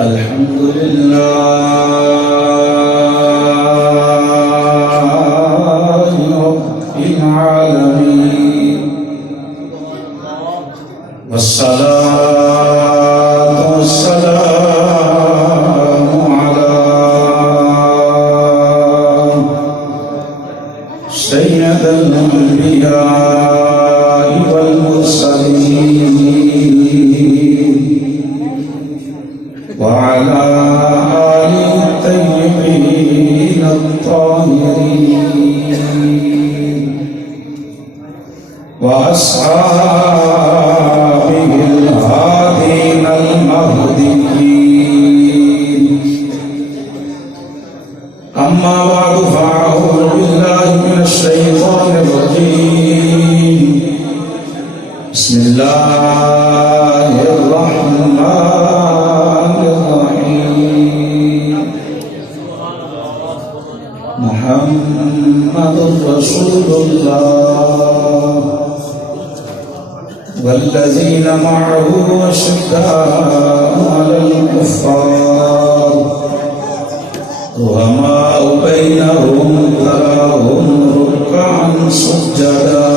الحمد لله رب العالمين والصلاة والسلام على سيد الأنبياء والمرسلين وعلى آله الطيبين الطاهرين وأصحابه الهادين المهديين. أما بعد فأعوذ بالله من الشيطان الرجيم. بسم الله الرحمن الرحيم. محمد رسول الله والذين معه أشداء على الكفار رحماء بينهم تراهم ركعا سجدا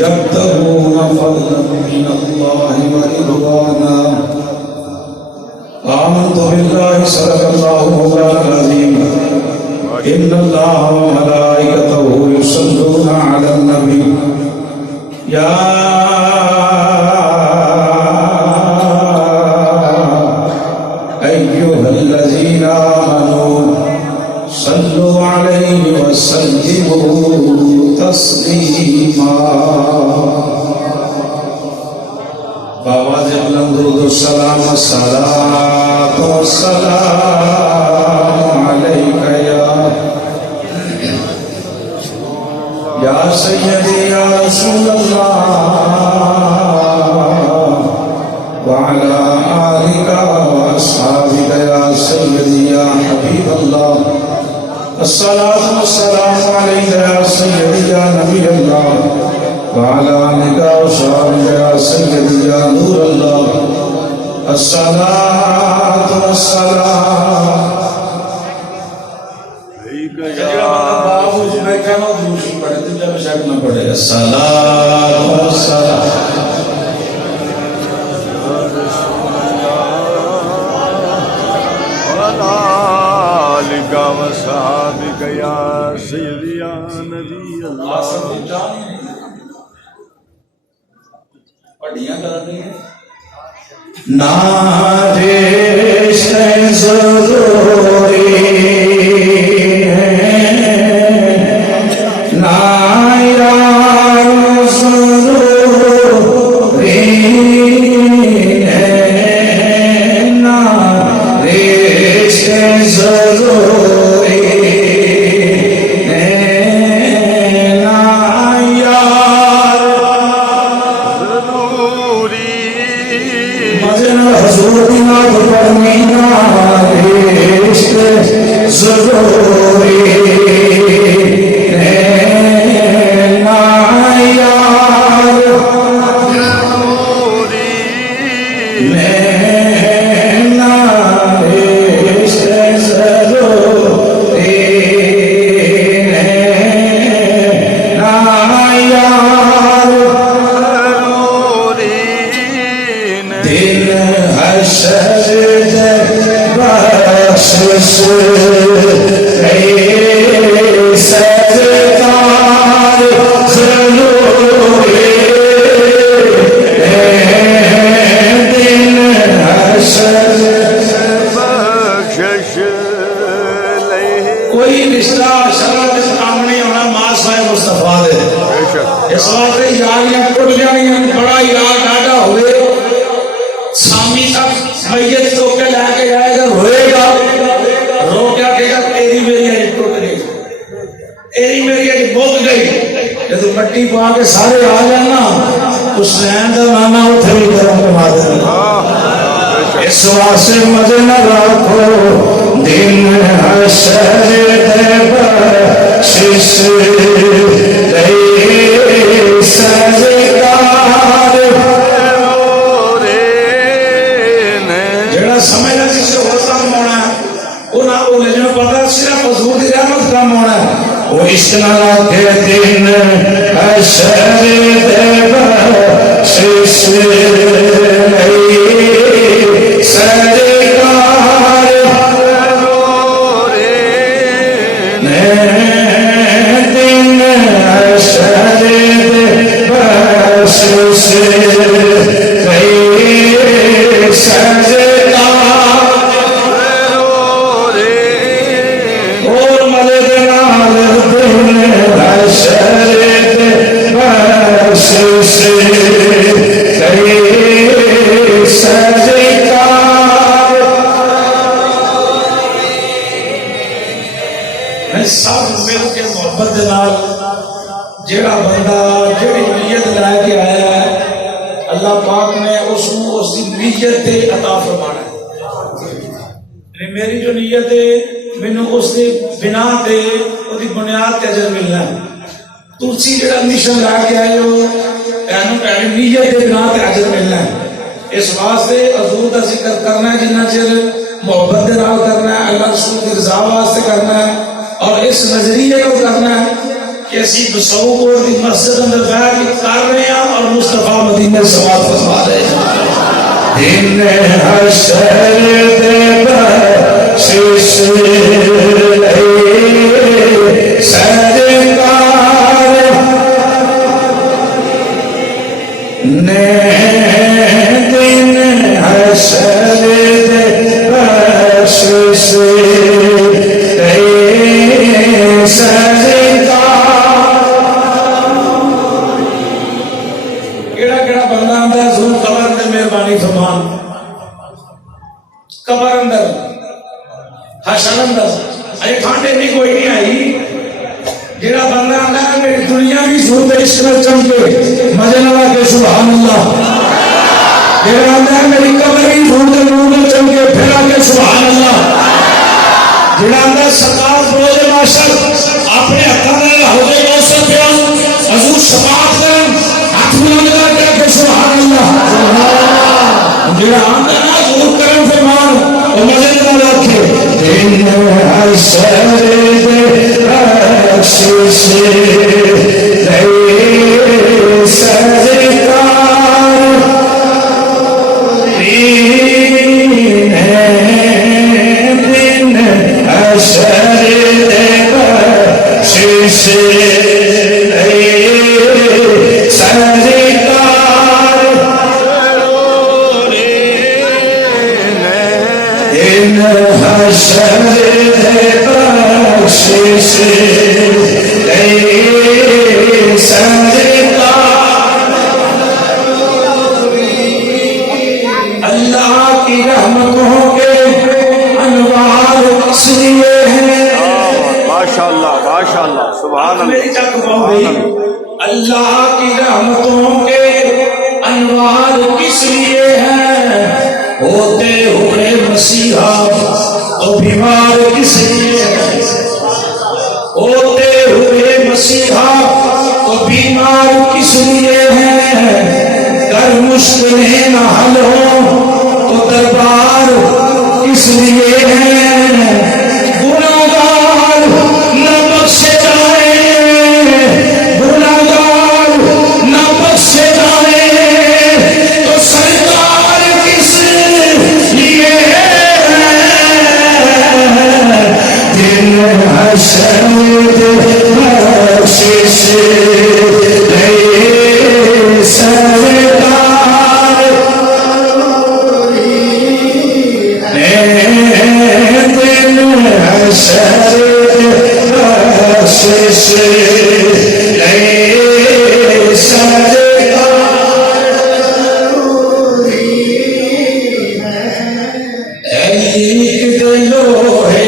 يبتغون فضلا من الله ورضوانا. آمنت بالله صدق الله مولانا العظيم. إن الله وملائكته يصلون على النبي يا أيها الذين آمنوا صلوا عليه وسلموا تسليما. بآواز بلند درود السلام الصلاة والسلام عليك يا سيدي يا رسول الله وعلى آلك وأصحابك يا سيدي يا حبيب الله. الصلاة والسلام عليك يا سيدي يا نبي الله وعلى آلك وأصحابك يا سيدي يا نور الله. الصلاة والسلام مٹی پا کے سارے آ جانا اس لین کا نانا اتنے بھی گرم کروا دینا. اس واسطے مزے نہ رکھو دن حشر دے بخشش دے سرکار عشق نہ کے دن حشر دے بخشش نہیں سرکار نے دن حشر دے بخشش نہیں سرکار اور مدد نال دن حشر دے بخشش نہیں سرکار میں سب مل کے محبت دے نال جڑا بندہ جڑی نیت لے کے آیا ہے اللہ پاک نے اس کی نیت تے عطا فرمانا ہے میری جو نیت ہے مینوں اس دی بنا تے اس دی بنیاد تے اجر ملنا ہے تسی جڑا مشن لے کے آئے ہو اینو پہلے نیت دے بنا تے اجر ملنا ہے اس واسطے حضور دا ذکر کرنا ہے جنہ چر محبت دے نال کرنا ہے اللہ رسول دی رضا واسطے کرنا ہے اور اس نظریے کو کرنا ہے کہ اسی بسو کوڑ دی مسجد اندر بیٹھ کے کر رہے ہیں اور مصطفیٰ مدینہ سواد فرما رہے ہیں دن حشر دے بخشش نہیں سرکار نے دن حشر دے بخشش نہیں سرکار کیڑا کیڑا بندہ آندا ہے حضور قبر اندر مہربانی فرمان قبر اندر حشر اندر اے ٹھانڈے نہیں کوئی نہیں آئی جڑا بندہ آندا ہے میری دنیا بھی حضور دے عشق میں چمکے مزے لگا کے سبحان اللہ جڑا آندا ہے میری قبر بھی حضور دے نور میں چمکے پھیلا کے سبحان اللہ جڑا آندا ہے سرکار روز محشر اپنے ہتھاں نال حوض کوثر پہ حضور شفاعت کرن ہاتھ بلند کر کے سبحان اللہ جڑا آندا ہے حضور کرم فرمان او مزے نال رکھے دن حشر دے بخشش نہیں سرکار دن حشر دے بخشش نہیں سرکار دن حشر دے بخشش نہیں سرکار اللہ کی رحمتوں کے انوار اس لیے ہیں ماشاءاللہ سبحان میری چک بھائی اللہ کی رحمتوں کے انوار کس لیے ہیں ہوتے ہوئے مسیحا تو بیمار کس لیے ہیں ہوتے ہوئے مسیحا تو بیمار کس لیے ہیں کر مشکلیں نہ حل ہو تو دربار کس لیے ہیں گناہگار نہ بخشے جائیں گناہگار نہ بخشے جائیں تو سرکار کس لیے دن حشر دے بخشش نہیں سرکار دن حشر دے بخشش نہیں سرکار ایک دلوہے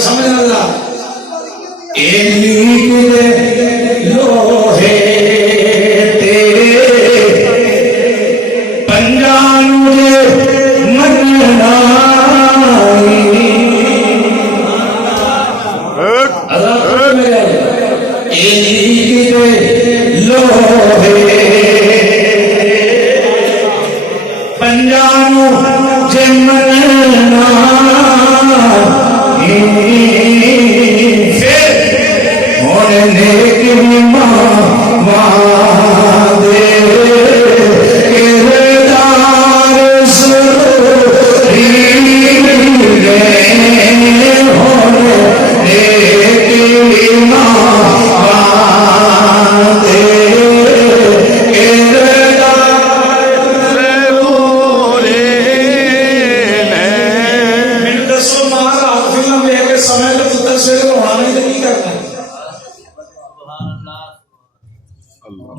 سمجھنا تھا لوہے پنجان مننا لوہے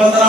15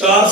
4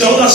14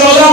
14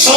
100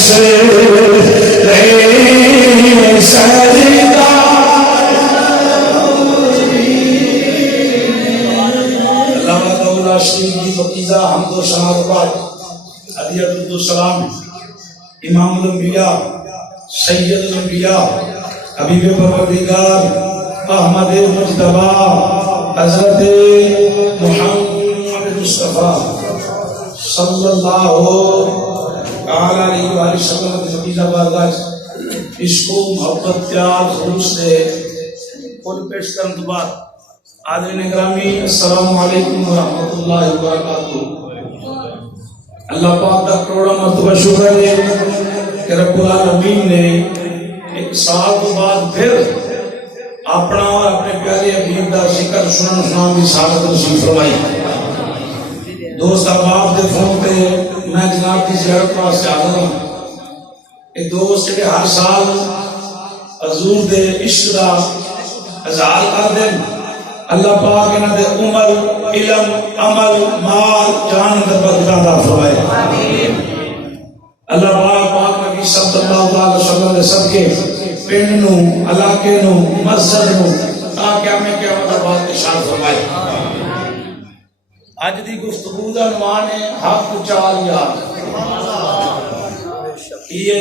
سے رہے سجدہ اللہ شریف کی بقیزہ حمد و ثنا و بعد علیہ السلام امام الانبیاء سید الانبیاء حبیب پروردگار احمد مجتبی حضرت محمد مصطفیٰ صلی اللہ علیہ وآلہ وسلم کی بقیزہ بارگاہ عشق و محبت پیار خلوص سے کل پیش کرنے کے بعد حاضرین گرامی السلام علیکم ورحمۃ اللہ وبرکاتہ۔ اللہ پاک کا کروڑا مرتبہ شکر ہے کہ رب العالمین نے ایک سال کے بعد پھر اپنا اور اپنے پیارے حبیب کا ذکر سنن سنان کی سعادت نصیب فرمائی۔ دوست احباب دے فون پہ میں جناب کی زیارت واسطے حاضر ہوں۔ ایک دوست کہ ہر سال حضور دے عشق دا اظہار کر دیں، اللہ پاک انہاں دے عمر علم عمل مال جان دے برکت عطا فرمائے آمین۔ اللہ پاک نبی صلی اللہ علیہ وسلم دے صدقے پنڈ نو علاقے نو مسجد نو تا قیامت بعد ارشاد فرمائے۔ اج دی گفتگو دا عنوان ہے حق چال یار۔ یہ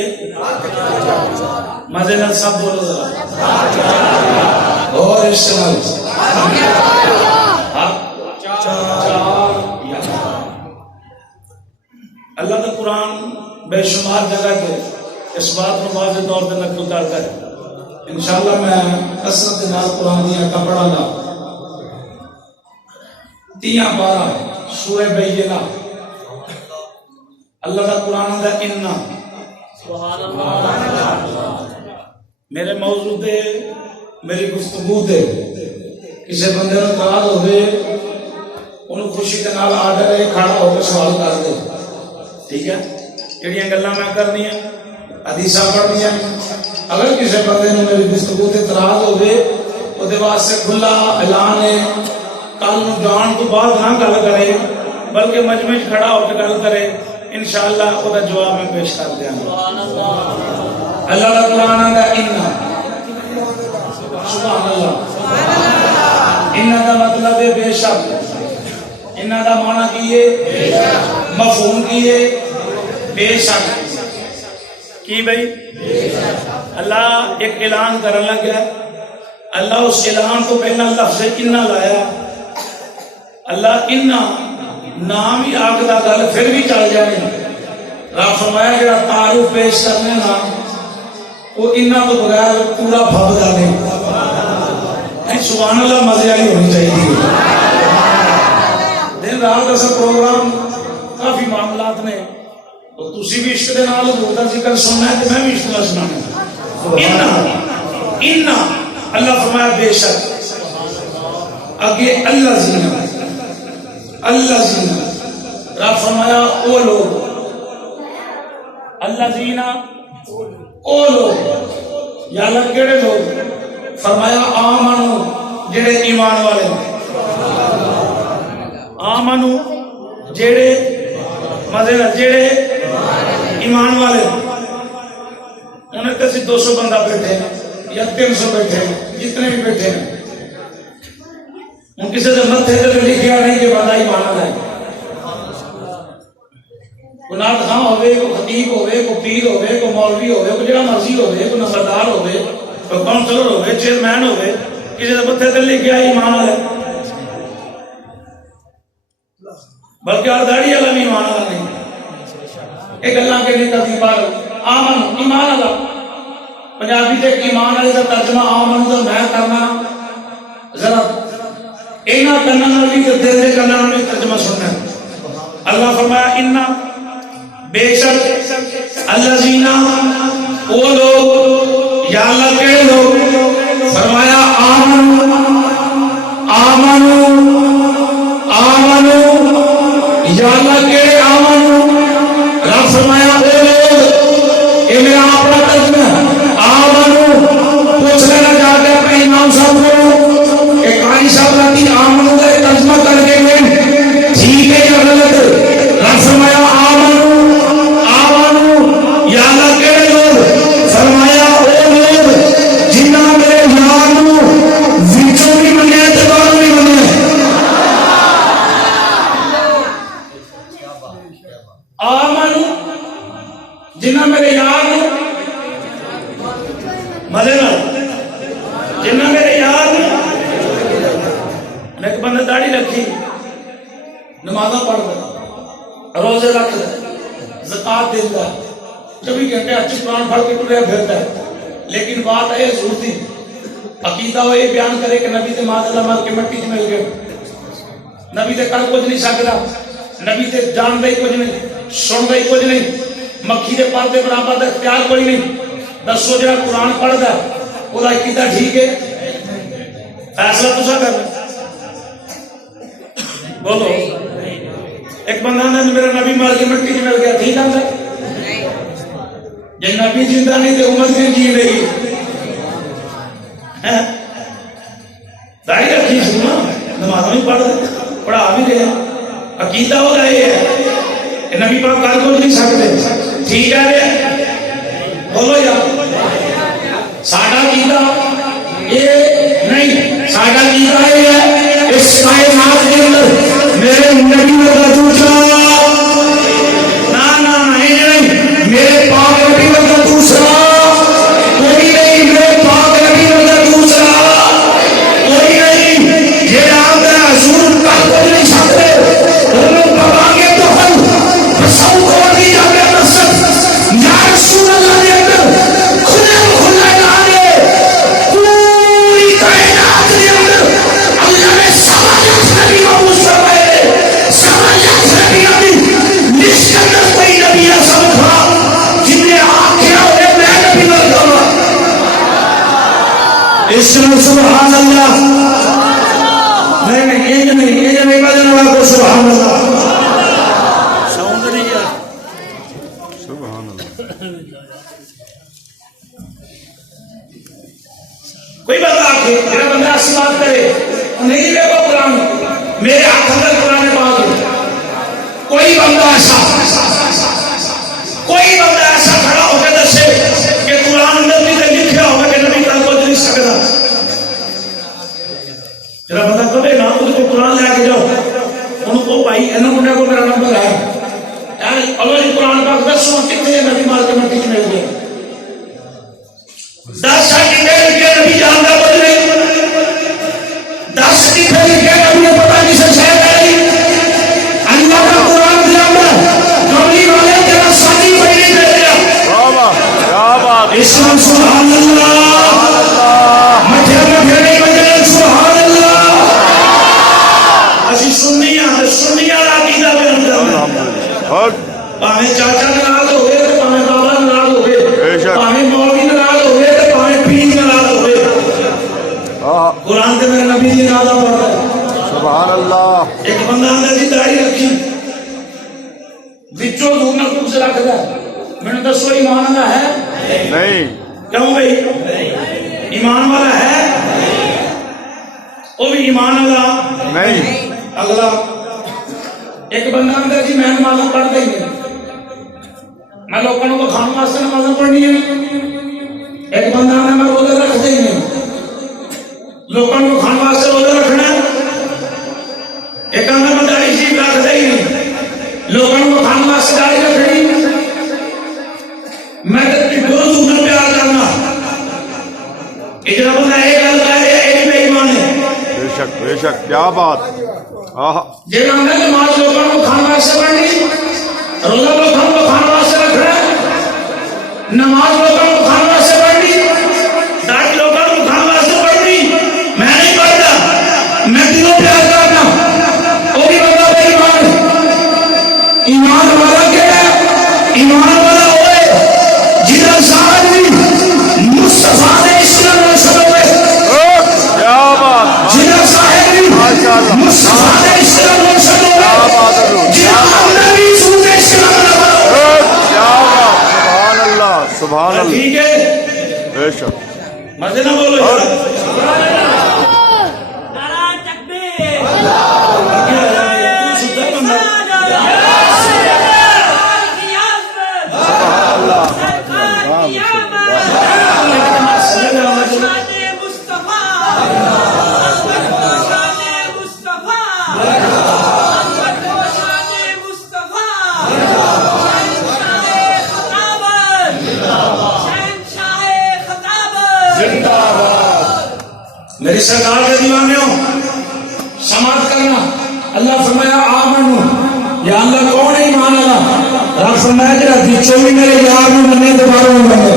مزے نال سب بولو ذرا اور اس نال اللہ کا قرآن بے شمار جگہ کے اس بات کو واضح طور پر نقل کرتا ہے۔ انشاءاللہ میں کثرت کے نال قرآن دیا کا پڑھا گا۔ 3-12 سورہ بینہ اللہ کا قرآن دا اننا سبحان اللہ۔ میرے موضوع دے میری گفتگو دے کسی بندے نے اعتراض ہوئے انہوں خوشی کے نال آڈر ہے کھڑا ہو کے سوال کر دے، ٹھیک ہے؟ جڑیاں گلاں میں کرنی ہیں حدیثاں پڑھنی ہیں۔ اگر کسی بندے نے میری گفتگو تے اعتراض ہوئے او دے واسطے کھلا اعلان ہے، کل نو جان تو بعد نہ گل کرے بلکہ مجمع وچ کھڑا ہو کے گل کرے، انشاءاللہ او دا جواب میں پیش کر دیاں گا۔ سبحان اللہ۔ اللہ دا قرآن دا اننا سبحان اللہ۔ اننا دا مطلب ہے بے شک، اننا دا معنی کی ہے مفہوم کی ہے بے شک کی بھئی اللہ ایک اعلان کرنے لگا۔ اللہ اس اعلان کو پہلا لفظ اننا لایا۔ اللہ اننا نام ہی آگ دا گل پھر بھی چل جائے۔ رب فرمایا جڑا تعارف پیش کرنے نا وہ اننا تو بغیر پورا بھب دا نہیں۔ سبحان اللہ مزے والی ہونی چاہیے۔ دن رات ایسا پروگرام کافی معاملات نے تو تسی بھی عشق دے نال حضور دا ذکر سننا ہے تو میں بھی عشق دا سنانا ہے۔ اننا اللہ فرمایا بے شک، آگے اللہ زینہ اللہ زینہ، رب فرمایا او لوگ، اللہ زینہ او لوگ، یا اللہ کیڑے لوگ؟ فرمایا آمنو جڑے ایمان والے، آمنو جڑے مزے جڑے ایمان والے۔ انہیں کسی 200 بندہ بیٹھے ہیں یا 300 بیٹھے ہیں، جتنے بھی بیٹھے ہیں، ان کسی سے متھے تے لکھیا نہیں کہ بندہ ایمان والا ہے۔ کوئی نعت خواں ہوئے، کوئی خطیب ہوئے، کوئی پیر ہوئے، کوئی مولوی ہوئے، کوئی جڑا مرضی ہوئے، کوئی نمبردار ہوئے، کوئی کونسلر ہوئے، چیئرمین ہوئے، کسی سے متھے تے لکھیا ایمان والا ہے، بلکہ اور داڑھی والا بھی ایمان والا نہیں۔ ایک اللہ کے لیے ترتیبار آمن ایمان والا، پنجابی سے ایمان والے کا ترجمہ آمن تو میں کرنا ذرا اینا کرنا نہ بھی دل دے کرنا نہ بھی ترجمہ سننا ہے۔ اللہ فرمایا اننا بے شک الذین وہ لوگ، یا اللہ کے لوگ، فرمایا آمنو آمنو آمنو، یا اللہ کے آمنو، رب فرمایا وہ لوگ، یہ میرا اپنا ترجمہ ہے، آمنو پوچھ لینا جا کے اپنے امام صاحب کو کہ قاری صاحب رہتی آمنو کا ترجمہ کر کے میں ٹھیک ہے یا غلط؟ رب فرمایا آمنو آمنو، یا جنہ میرے یار مزے نہ جنہ میرے یار ایک بندے داڑھی رکھی نمازاں پڑھتا روزے رکھتا زکات دیتا 24 گھنٹے اچھی قرآن پڑھ کے ٹریا پھرتا ہے، لیکن بات ہے ضرور تھی عقیدہ وہ یہ بیان کرے کہ نبی تے ماذ اللہ مار کے مٹی چ مل گئے، نبی تے کر کچھ نہیں سکتا، نبی تے جان دے کچھ نہیں، سن دے کچھ نہیں، مکھی دے پردے برابر دا اختیار کوئی نہیں۔ دسو جڑا قرآن پڑھدا او دا عقیدہ ٹھیک ہے؟ فیصلہ تساں کرنا بولو۔ ایک بندہ نے میرا نبی مار کے مٹی چ مل گیا، ٹھیک ہے؟ جب نبی زندہ نہیں تو امت کیوں جی رہی؟ داڑھی رکھی سنا نماز نہیں پڑھا بھی گیا، عقیدہ ہو رہا ہے کہ نبی پاک کر کچھ نہیں سکتے، ٹھیک ہے؟ بولو یار ساڈا عقیدہ یہ نہیں، ساڈا عقیدہ یہ ہے اس کائنات کے اندر میرے نبی کا دوسرا میرے پاک نبی کا دوسرا کوئی نہیں، میرے پاک نبی کا دوسرا کوئی نہیں، یہ آپ حضور کا کوئی نہیں سکتے، انہوں بابا کے تو ہم بسوں کو نہیں جاتے مسجد یا رسول اللہ نے اندر کھلے لانے پوری کائنات کے اندر اللہ نے سماجات نبی کو مسلمائے، سماجات نبی نشکر کوئی نبی ایسا تھا سبحان اللہ، نہیں یہ نہیں بدلنے والا کو سبحان اللہ، ساؤنڈ نہیں ہے سبحان اللہ۔ کوئی بندہ آکے میرا بندہ ایسی بات کرے نہیں لے وہ قرآن میرے ہاتھ اندر قرآن پاک ہے، کوئی بندہ ایسا کھڑا ہو کے دسے کہ قرآن اندر بھی لکھا ہوگا کہ نبی کا کچھ نہیں سکتا، جرا بندہ کبھی نہ اس کو قرآن لے کے جاؤ انہوں کو بھائی انہوں منڈے کو میرا نمبر ہے اللہ جی قرآن پاک دسو کتنے نبی مار کے مٹی مل گئے، 10 کتنے لکھے نبی جانتا کچھ نہیں، 10 کتنے لکھے نبی نے پتا نہیں سے شاید ہے اللہ کا قرآن دیا کملی والے تیرا ساتھی بھائی نہیں دے دیا اسلام سبحان اللہ مجھے نہیں بجے سبحان اللہ، اسی سنیاں عقیدہ بیان کرنا، پاویں چاچا ناراض ہوئے تے پاویں بابا ناراض ہوئے، پاویں مولوی ناراض ہوئے تے پاویں پیر ناراض ہوئے، قرآن تے میرے نبی دی نازا پڑھتا ہے سبحان اللہ۔ ایک بندہ نے دی داڑھی رکھی وچوں دور نہ کچھ رکھدا ہے، میں نے دسو ایمان والا ہے نہیں؟ کیوں بھائی ایمان والا ہے؟ وہ بھی ایمان والا نہیں۔ اگلا ایک بندہ اندر جی میں نماز پڑھتا ہی نہیں، میں لوگوں کو کھانے واسطے نماز پڑھنی ہے، ایک بندہ نے میں روزہ رکھتا ہی نہیں، لوگوں کو کھانے واسطے روزہ رکھنا ہے، ایک اندر بندہ عجیب رکھتا ہی نہیں، لوگوں کو کھانے واسطے داڑھی رکھنی، میں روز انہیں پیار کرنا، اتنا بندہ ایک اللہ ہے ایک میں ایمان ہے، بے شک کیا بات، جب ہم نے نماز لوگوں کو کھانا سے پڑھنی، روزہ لوگوں کو کھانا سے رکھنا، نماز لوگوں کو کھانا سے پڑھنی، داڑھی لوگوں کو کھانا سے پڑھنی، میں نہیں پڑھتا، میں دلوں پیار کرنا، وہ بھی بندہ بے ایمان والا کیا ہے؟ ایمان والا ہوئے جنہاں سارے مصطفیٰ نے اسلام میں سبب ہے، جنہاں صاحب مصطفیٰ نے اسلام میں سبب ہے، جنہاں نبی سوچ اسلام میں سبحان اللہ سبحان اللہ، ٹھیک ہے بے شک مزے نہ بولو نعرہ تکبیر بچوں بھی میرے یار میں مننے دوبارہ میں مننے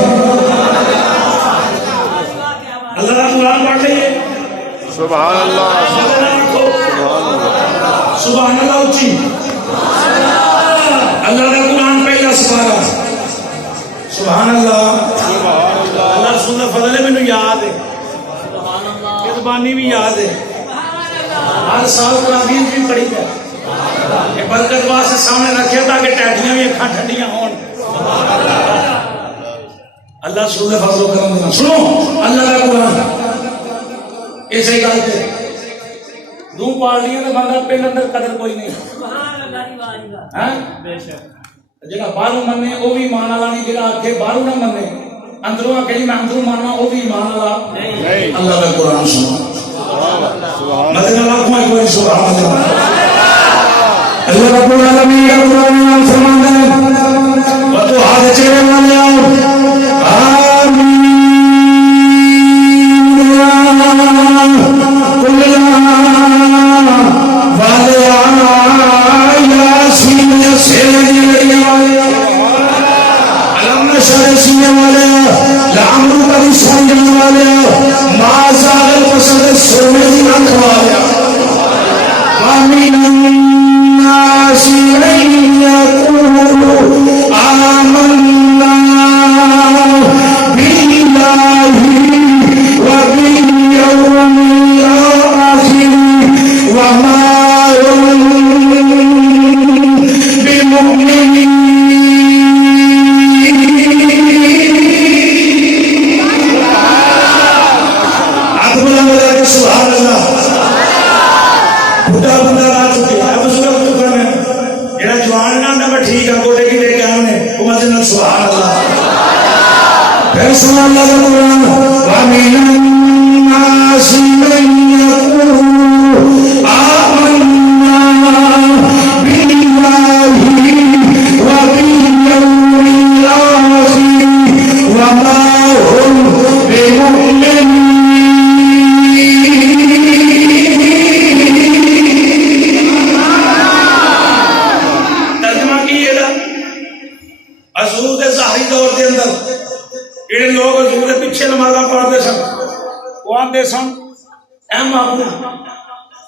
اللہ کا قرآن پڑھ لئیے سبحان اللہ سبحان اللہ اچھی اللہ کا قرآن پہلا سپارہ سبحان اللہ اللہ سننا فضل ہے میں یاد ہے زبانی بھی یاد ہے ہر سال قرآن بھی پڑھی ہے یہ برکت واسطے سامنے رکھے تاکہ ٹیٹیاں بھی اکھاں ٹھنڈیاں ہون اللہ سننے فضل و کرم دینا سنو اللہ کا قرآن اسے گل پہ دو پارٹیاں کا بندہ پہلے اندر قدر کوئی نہیں جہاں باہروں منے وہ بھی ایمان والا نہیں جہاں آگے باہروں نہ منے اندروں آ کے میں اندروں ماننا وہ بھی ایمان والا نہیں اللہ کا قرآن سنو مدد اللہ کو کوئی سبحان اللہ اللہ رب العالمین کا قرآن نام فرماتا ہے وہ تو ہاتھ چہرے والے آؤ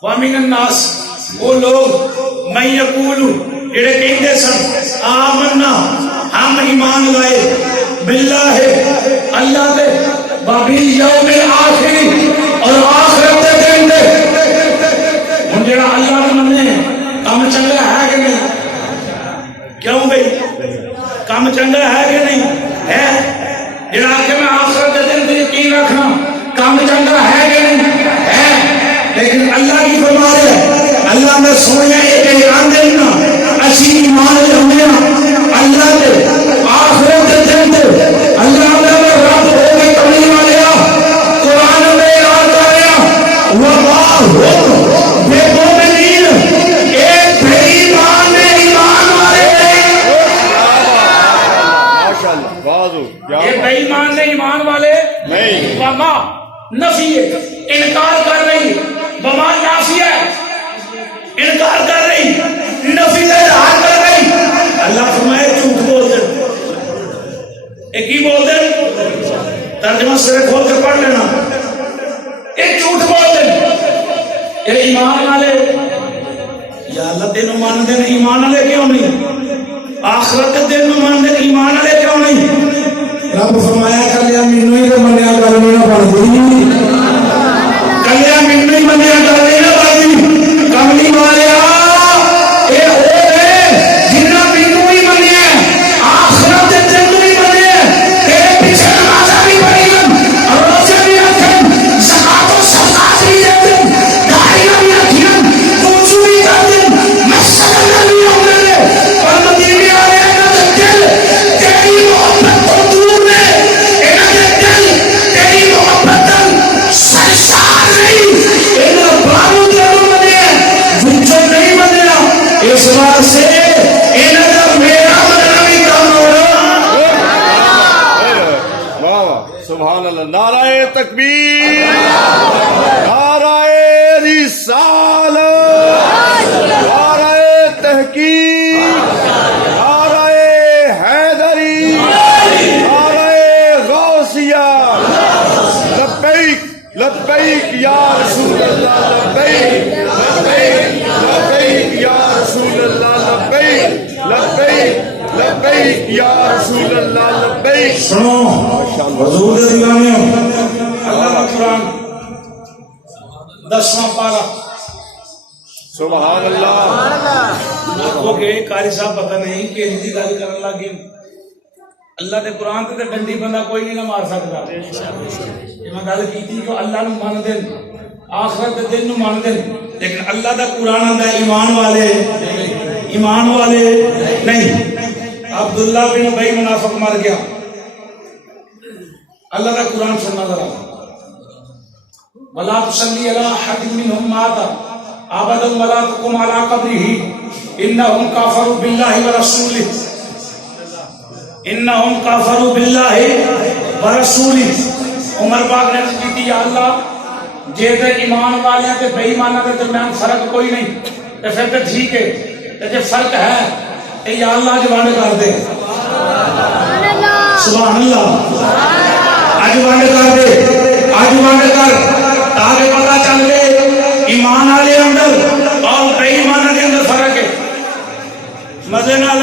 آمین وہ لوگ میں یقول جڑے کہندے سن آمنا ہم ایمان لائے باللہ اللہ دے وبالیوم الآخر اور آخرت دے دن دے ہن جڑا اللہ دے مننے کام چنگا ہے کہ نہیں کیوں بھائی کام چنگا ہے کہ نہیں ہے جڑا کہ میں آخرت دے دن تے یقین رکھنا کام چنگا ہے کہ نہیں ہے لیکن اللہ کی فرما ہے اللہ میں سویا ایک ایران دینا اسی ایمان لے اللہ دے آخرت دے دن دے اللہ میں رب ہو کے کملی والیا قرآن میں ایران کریا وما ہو بے مومنین ایک بے ایمان میں ایمان والے ماشاءاللہ بازو یہ بے ایمان میں ایمان والے نہیں وما نفی انکار کر رہی وما نافی ہے انکار کر رہی نفی کا اظہار کر رہی اللہ فرمائے جھوٹ بول دے ایک ہی بول دے ترجمہ سرے کھول کے پڑھ لینا ایک جھوٹ بول دے اے ایمان والے یا اللہ تینوں مان دے ایمان والے کیوں نہیں آخرت کے دن مان دے ایمان والے کیوں نہیں رب فرمایا کلیا مینوں ہی منیا کر میرا پڑھ دی کلیا مینوں ہی منیا کر میرا پڑھ دی کملی والیا اے ہوے جنہ مینوں ہی منیا آخرت دے دن بھی منیا تیرے پیچھے نماز بھی پڑھی اور روزے بھی رکھیں زکات و صدقات بھی دیں داڑیاں بھی رکھیں وضو بھی کریں مسجد میں بھی آتے اور مدینے والے دل تیری محبت کو دور نے انہاں دے دل تیری محبت سرشار نہیں انہاں باروں دے اس بات سے انہوں نے میرا مننا بھی کام ہو رہا سبحان اللہ نعرہ تکبیر نعرہ رسالت نعرہ تحقیق نعرہ حیدری لبیک یا رسول اللہ لبیک لبیک لبیک یا رسول اللہ لبیک لبیک لبیک یا رسول اللہ لبیک. سنو حضور دے دیوانیوں، اللہ کا قرآن 10واں پارہ. سبحان اللہ. آخو کہ قاری صاحب پتہ نہیں کہ ہندی گل کرن لگ گئے. اللہ دے قرآن تے ڈنڈی بندہ کوئی نہیں نہ مار سکتا. یہ میں گل کیتی کہ اللہ نو مان دین، آخرت دے دن نو مان دین، لیکن اللہ دا قرآن آندا ایمان والے نہیں. عبداللہ بن ابی منافق مر گیا. اللہ کا قرآن سننا ذرا. ولا تصلی علی احد منهم مات ابدا ولا تقم على قبره انهم كفروا بالله ورسوله انهم كفروا بالله ورسوله. عمر پاک نے عرض کی یا اللہ جے تے ایمان والے تے بے ایماناں دے درمیان فرق کوئی نہیں تے پھر تے ٹھیک ہے، تے جے فرق ہے تے یا اللہ اج ونڈ کر دے. سبحان اللہ. اج ونڈ کر دے، اج ونڈ کر تاکہ پتہ چل گئے ایمان والے اندر اور بے ایماناں دے اندر فرق ہے. مزے نال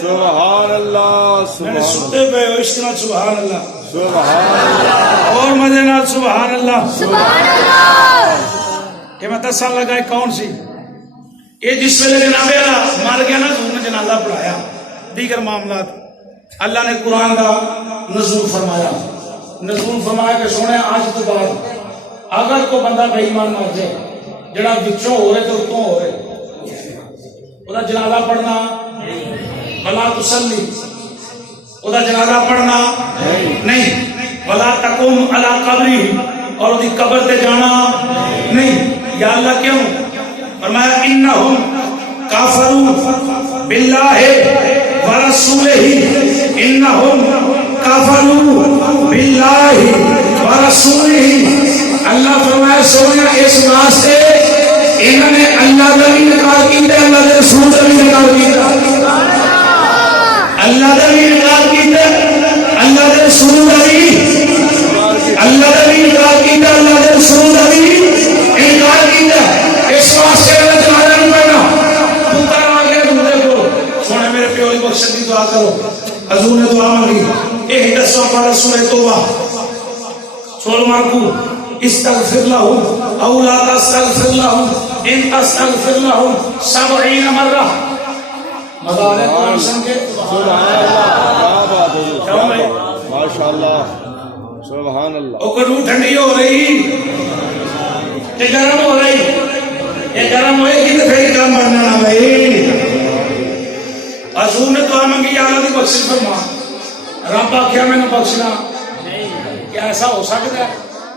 سبحان اللہ. میں نے ستے پہ ہو اس طرح سبحان اللہ سبحان اللہ. اور مزے نال سبحان اللہ سبحان اللہ. کہ میں دسن لگا کون سی یہ جس ویلے جناب مر گیا نا حضور نے جنازہ پڑھایا دیگر معاملات اللہ نے قرآن کا نزول فرمایا کہ سونے آج تو بعد اگر کوئی بندہ بے ایمان مر جائے جڑا بچوں ہو رہے تو اتوں ہو رہے وہ جنازہ پڑھنا ولا تسلی وہ جنازہ پڑھنا نہیں ولا تقوم علی قبری اور وہ قبر تے جانا نہیں. یا اللہ کیوں؟ فرمایا انہم کافروا باللہ ورسولہ انہم کافروا باللہ ورسولہ. اللہ فرمایا سونا اس واسطے انہوں نے اللہ کا بھی انکار کیا اللہ کے رسول کا بھی انکار کیا. اللہ کا بھی انکار کیا اللہ کے رسول کا بھی اللہ کا بھی انکار کیا اللہ کے رسول کا بھی انکار کیا. اس واسطے اللہ جنازہ نہیں پڑھنا. پتر آ گیا تمہارے کو سونے میرے پیو کی بخشش کی دعا کرو. حضور نے دعا مانگی ایک 10واں پارہ سورہ توبہ 16واں رکوع استغفر لهم او لا تستغفر لهم ان تستغفر لهم 70 مرہ. مدار قرآن سن کے سبحان اللہ. کیا بات ہے. کیوں بھائی ماشاء اللہ. سبحان اللہ. وہ کڑو ٹھنڈی ہو رہی کہ گرم ہو رہی. یہ گرم ہوئے گی تو پھر کام بننا نہ بھائی. حضور نے دعا مانگی یا اللہ کی بخشش فرما. رب آخیا میں نے بخشنا. کیا ایسا ہو سکتا ہے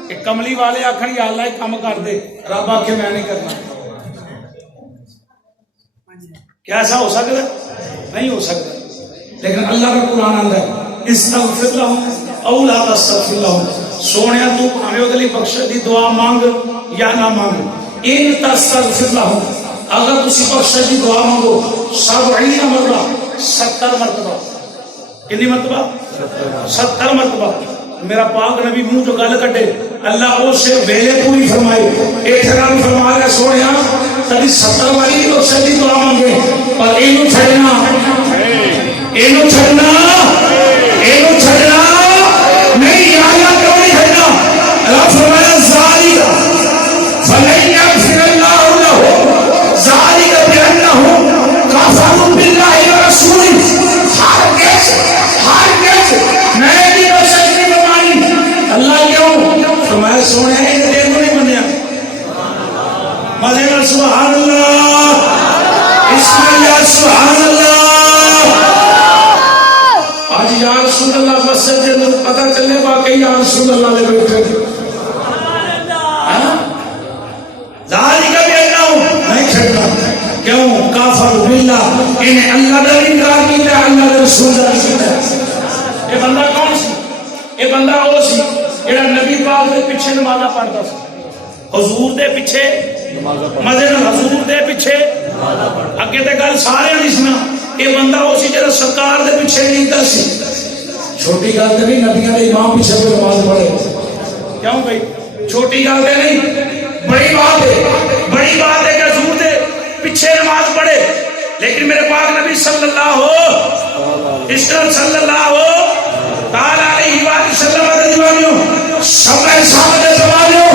کہ کملی والے آخر یا اللہ کام کر دے رب آخے میں نہیں کرنا؟ کیا ایسا ہو سکتا ہے؟ نہیں ہو سکتا. لیکن اللہ کا قرآن آندا ہے استغفر لهم او لا تستغفر لهم. سونیا تو ہمیں ادلی بخشش دی دعا مانگ یا نہ مانگ. ان تستغفر لهم اگر تسی بخشش دی دعا مانگو 70 مرہ 70 مرتبہ. کتنی مرتبہ؟ 70 مرتبہ. میرا پاک نبی منہ جو گل کٹے اللہ اسے ویلے پوری فرمائے. ایک طرح فرما رہا سونے کبھی 70 والی بخشش دی دعا مانگے پر اینو چھڑنا اینو چھڑنا اینو چھڑنا نہیں. یا اللہ کیوں نہیں چھڑنا؟ اللہ فرمایا ذالک فلن یغفر اللہ لهم ذالک بانہم کفروا باللہ ورسولہ. ہرگز میں اللہ کیوں؟ فرمایا سونے ہیں کہ دیر کو نہیں بنیا. مزے نال سبحان اللہ بسم اللہ سبحان اللہ. آج یا رسول اللہ مسجد کے اندر پتہ چلے باقی یا رسول اللہ نے بیٹھے ذالک بانہم نہیں چھڑنا. کیوں؟ کافر باللہ انہیں اللہ کا انکار کیا اللہ کے رسول کا کیا. یہ بندہ کون سی؟ یہ بندہ وہ سی جڑا نبی پاک دے پیچھے نمازاں پڑھتا سی. حضور دے پیچھے مدے نال حضور دے پیچھے اگے تے گل سارے نہیں سنا. یہ بندہ وہ سی جڑا سرکار دے پیچھے نہیں سی. چھوٹی گل تے نہیں نبیاں دے امام پیچھے کوئی نماز پڑھے. کیوں بھائی چھوٹی گل ہے نہیں، بڑی بات ہے، بڑی بات ہے کہ حضور دے پیچھے نماز پڑھے، لیکن میرے پاک نبی صلی اللہ تعالی علیہ وآلہ وسلم سمے سامنے سوالوں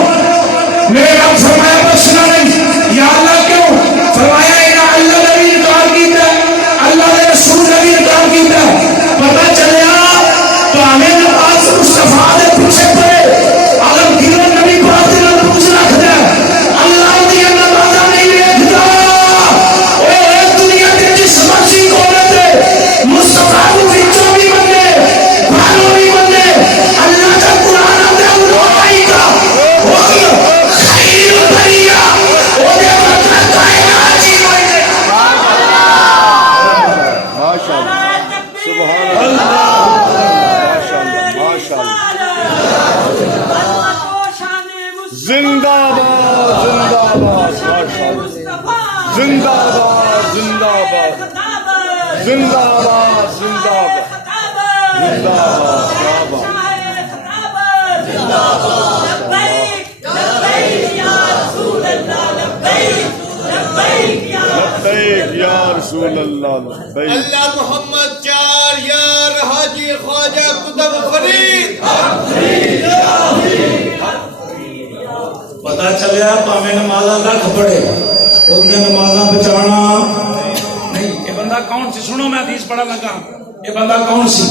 میرے رب فرمایا بسنا نہیں، یا اللہ کیوں؟ فرمایا اللہ نبی نے کام کیتا ہے، اللہ نے رسول نبی نے کام کیتا ہے، پتہ چلیا تو ہمیں نماز مصطفیٰ دے پیچھے پڑے اگر گرو نبی پاک دے نال پوچھ رکھدا ہے اللہ دی نماز نہیں دیکھدا، او دنیا دے جس مرضی عورت ہے مصطفیٰ کو وچوں بھی بندے باہروں بھی بندے اللہ کا قرآن دے اولائے کا خیر البریہ او دے مطلب کائنات جی ہوئے ماشاءاللہ سبحان اللہ زندہ باد زندہ باد زندہ باد زندہ باد زندہ باد زندہ باد لبیک یا رسول اللہ لبیک اللہ محمد چار یار حاجی خواجہ قطب فرید پتا چلیا پاویں نمازاں لکھ پڑے وہ نمازاں بچانا نہیں۔ یہ بندہ کون سی؟ سنو میں حدیث پڑھا لگا، یہ بندہ کون سی؟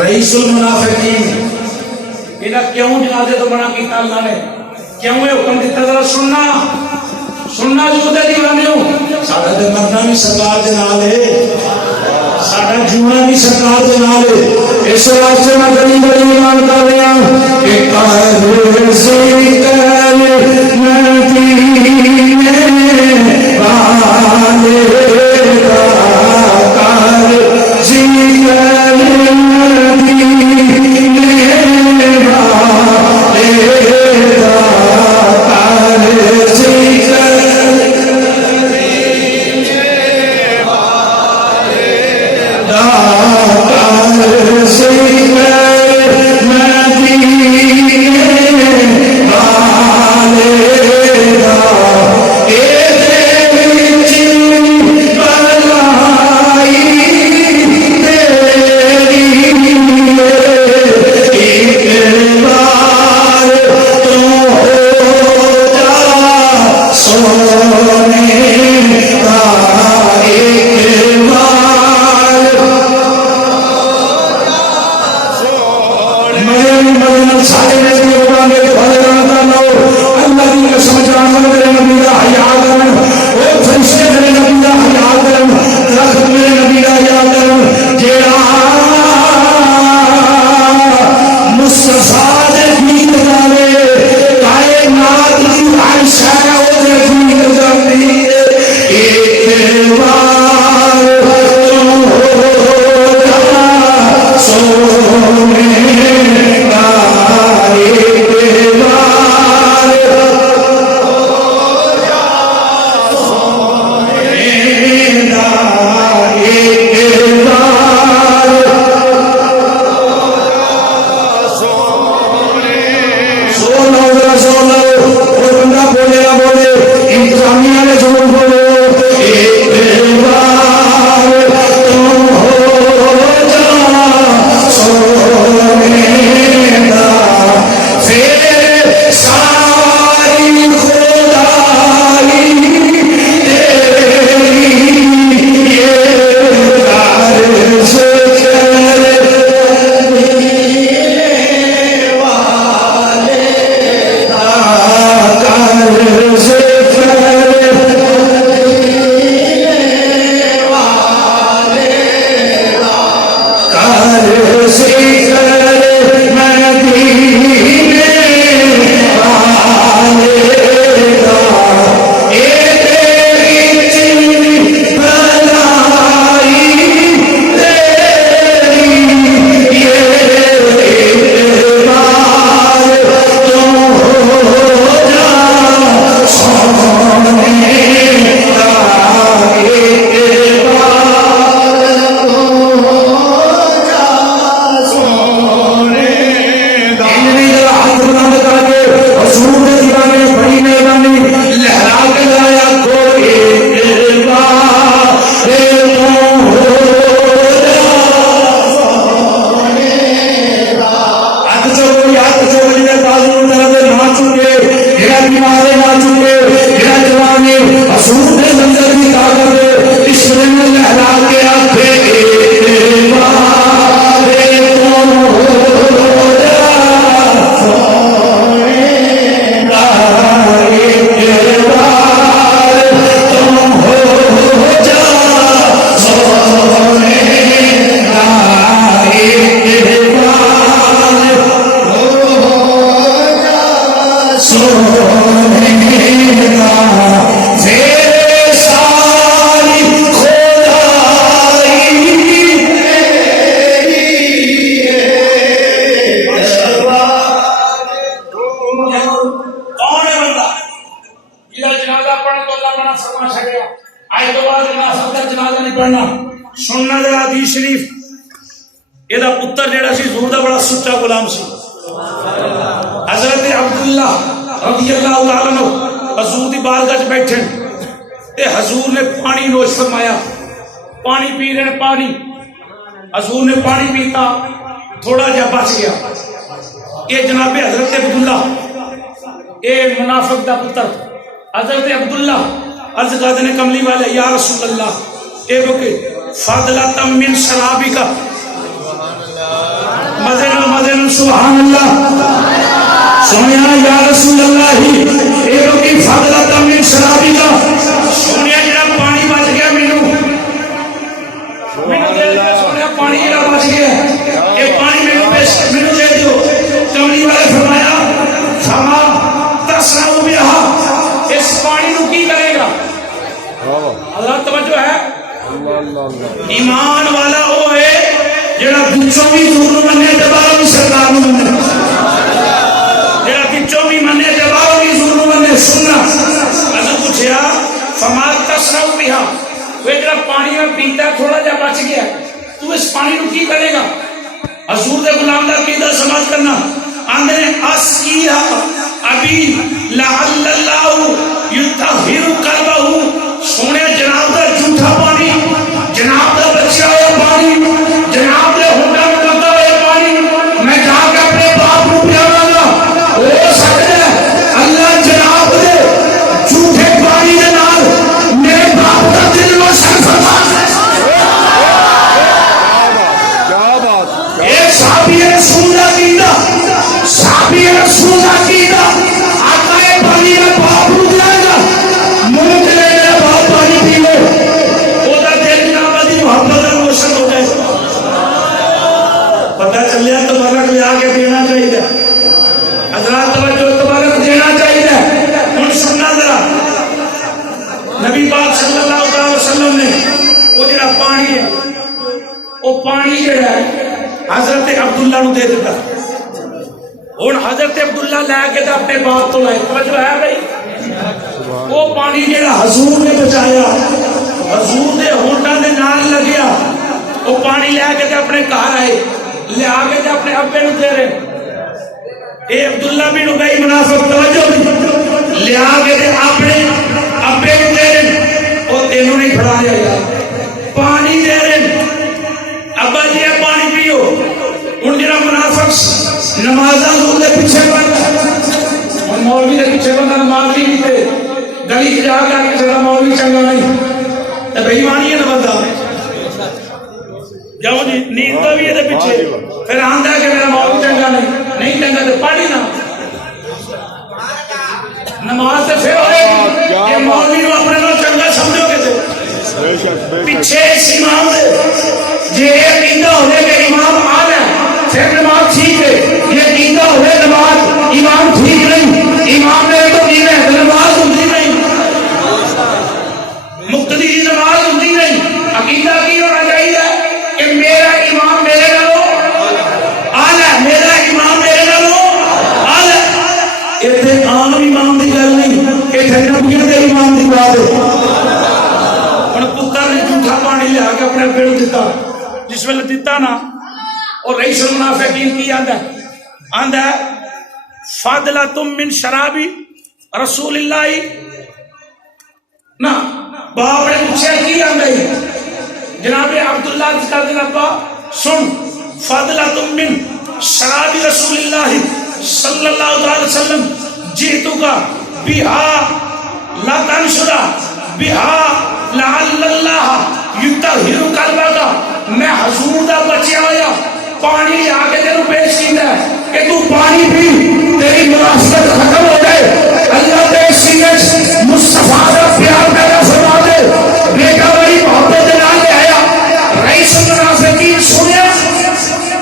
رئیس المنافقین۔ یہ کیوں جنازے تو منع کیتا اللہ نے؟ کیوں یہ حکم دیتا؟ ذرا سننا جو دے دیوانیوں، ساڈا تے مرنا بھی سرکار دے نال ہے، ساڈا جیونا بھی سرکار دے نال ہے۔ اس واسطے میں بڑی بڑی ایمان کر رہا ہوں کہ قائد ذکر مدینے والے کا، قائد ذکر مدینے والے کا، قائد ذکر سما چھڑیا آئے تو بعد منافق دا جنازہ نہیں پڑھنا سننا ذرا حدیث شریف یہ دا پتر جیڑا سی حضور دا بڑا سچا غلام سی حضرت عبداللہ رضی اللہ تعالیٰ عنہ حضور دی بارگاہ وچ بیٹھے تے حضور نے پانی نوش فرمایا پانی پی رہے پانی حضور نے پانی پیتا تھوڑا جا بچ گیا یہ جناب حضرت عبداللہ اے منافق دا پتر حضرت عبداللہ عرض کرتے نے کملی والے یا رسول اللہ اے بکے فاضلہ من شرابی کا مزن سبحان اللہ سنیا یا رسول اللہ اے بکے فاضلہ من شرابی کا سنیا جڑا پانی بچ گیا مینوں دے دے سنیا پانی جڑا بچ گیا اے پانی مینوں دے دیو کملی والے فرمایا فما تسرو بہا اس پانی نو کی کرے گا اللہ توجہ ہے ایمان والا وہ ہے جڑا بچوں بھی دور منے تے باہر بھی سرکار نو منے جڑا بچوں بھی منے تے باہر بھی دور منے سننا اگر پوچھیا فما تسرو بہا وہ جڑا پانی میں پیتا تھوڑا جا بچ گیا تو اس پانی نو کی کرے گا حضور دے غلام دا عقیدہ سمجھ کرنا آندے اسقیا ابھی لعل اللہ یطہر قلبہ سونے جناب دا جھوٹا پانی جناب دا بچہ ہوا پانی جناب دے ہونڈا میں بندہ ہوا پانی میں جا کے اپنے باپ کو پیارا گا ہو سکتا ہے اللہ جناب دے جھوٹے پانی دے نال میرے باپ کا دل روشن فرما ایک صحابی رسول اللہ کیتا صحابی رسول اللہ کیتا آقا پانی میں باپ رو جائے گا منہ کے لئے باپ پانی پی لے وہ دا دل جناب دی محبت روشن ہو جائے پتہ چلیا تبارک لے آگے دینا چاہیے حضرات توجہ تبارک دینا چاہیے ان سننا ذرا نبی پاک صلی اللہ علیہ وسلم نے وہ جڑا پانی ہے وہ پانی جڑا ہے حضرت عبداللہ نو دے دیتا ہن حضرت عبداللہ لے کے تے اپنے باپ تو لائے توجہ ہے بھائی وہ پانی جڑا حضور نے بچایا حضور دے ہونٹاں دے نال لگیا وہ پانی لے کے تے اپنے گھر آئے لے آ کے تے اپنے ابے نو دے رہے اے عبداللہ بن ابی منافق توجہ لے آ کے تے اپنے ابے نو دے رہے او تینوں نہیں پھڑا لیا پانی دے رہے ابا جی پانی پیو ان جڑا منافق نمازاں حضور دے پیچھے بندا مولوی دے پیچھے بندا نماز نہیں تے گلی جا کے جڑا مولوی چنگا نہیں تے بے ایمانی ہے نا بندہ جاؤ جی نیند تو بھی ہے پیچھے پھر آندا ہے کہ میرا مولوی چنگا نہیں چنگا تے پڑھی نہ نماز تے پھر ہوئے کہ مولوی نو اپنے نال چنگا سمجھو گے تے پیچھے اس امام دے جے یہ کہندا ہوے کہ امام آل ہے پھر نماز ٹھیک ہے یہ کہندا ہوے نماز امام ٹھیک نہیں امام نے تو کی ہے نماز ہوندی نہیں مقتدی کی نماز ہوندی نہیں عقیدہ کی ہونا چاہیے کہ میرا امام میرے نالوں آل ہے میرا امام میرے نالوں آل ہے ایتھے عام امام دی گل نہیں ایتھے نبیوں دے امام دی بات ہے ہن پتر نے جھوٹا پانی لے کے اپنے پیڑ دیتا جس ویلے دیتا نا اور رئیس المنافقین کی آندا ہے فاضلۃ من شرابی رسول اللہ نا باپ نے پوچھا کی آندا ہے جناب عبداللہ کا دن ابا سن فاضلۃ من شراب رسول اللہ صلی اللہ علیہ وسلم جیتو کا بہا لا تنشرا بہا لعل اللہ یطہر قلبک میں حضور دا بچیا ہویا پانی آ کے تینوں پیش کیتا ہے کہ تو پانی پی تیری منافقت ختم ہو جائے اللہ دے سینے مصطفیٰ دا پیار پیدا فرما دے بیٹا بڑی محبت دے نال لے آیا رئیس المنافقین سنیا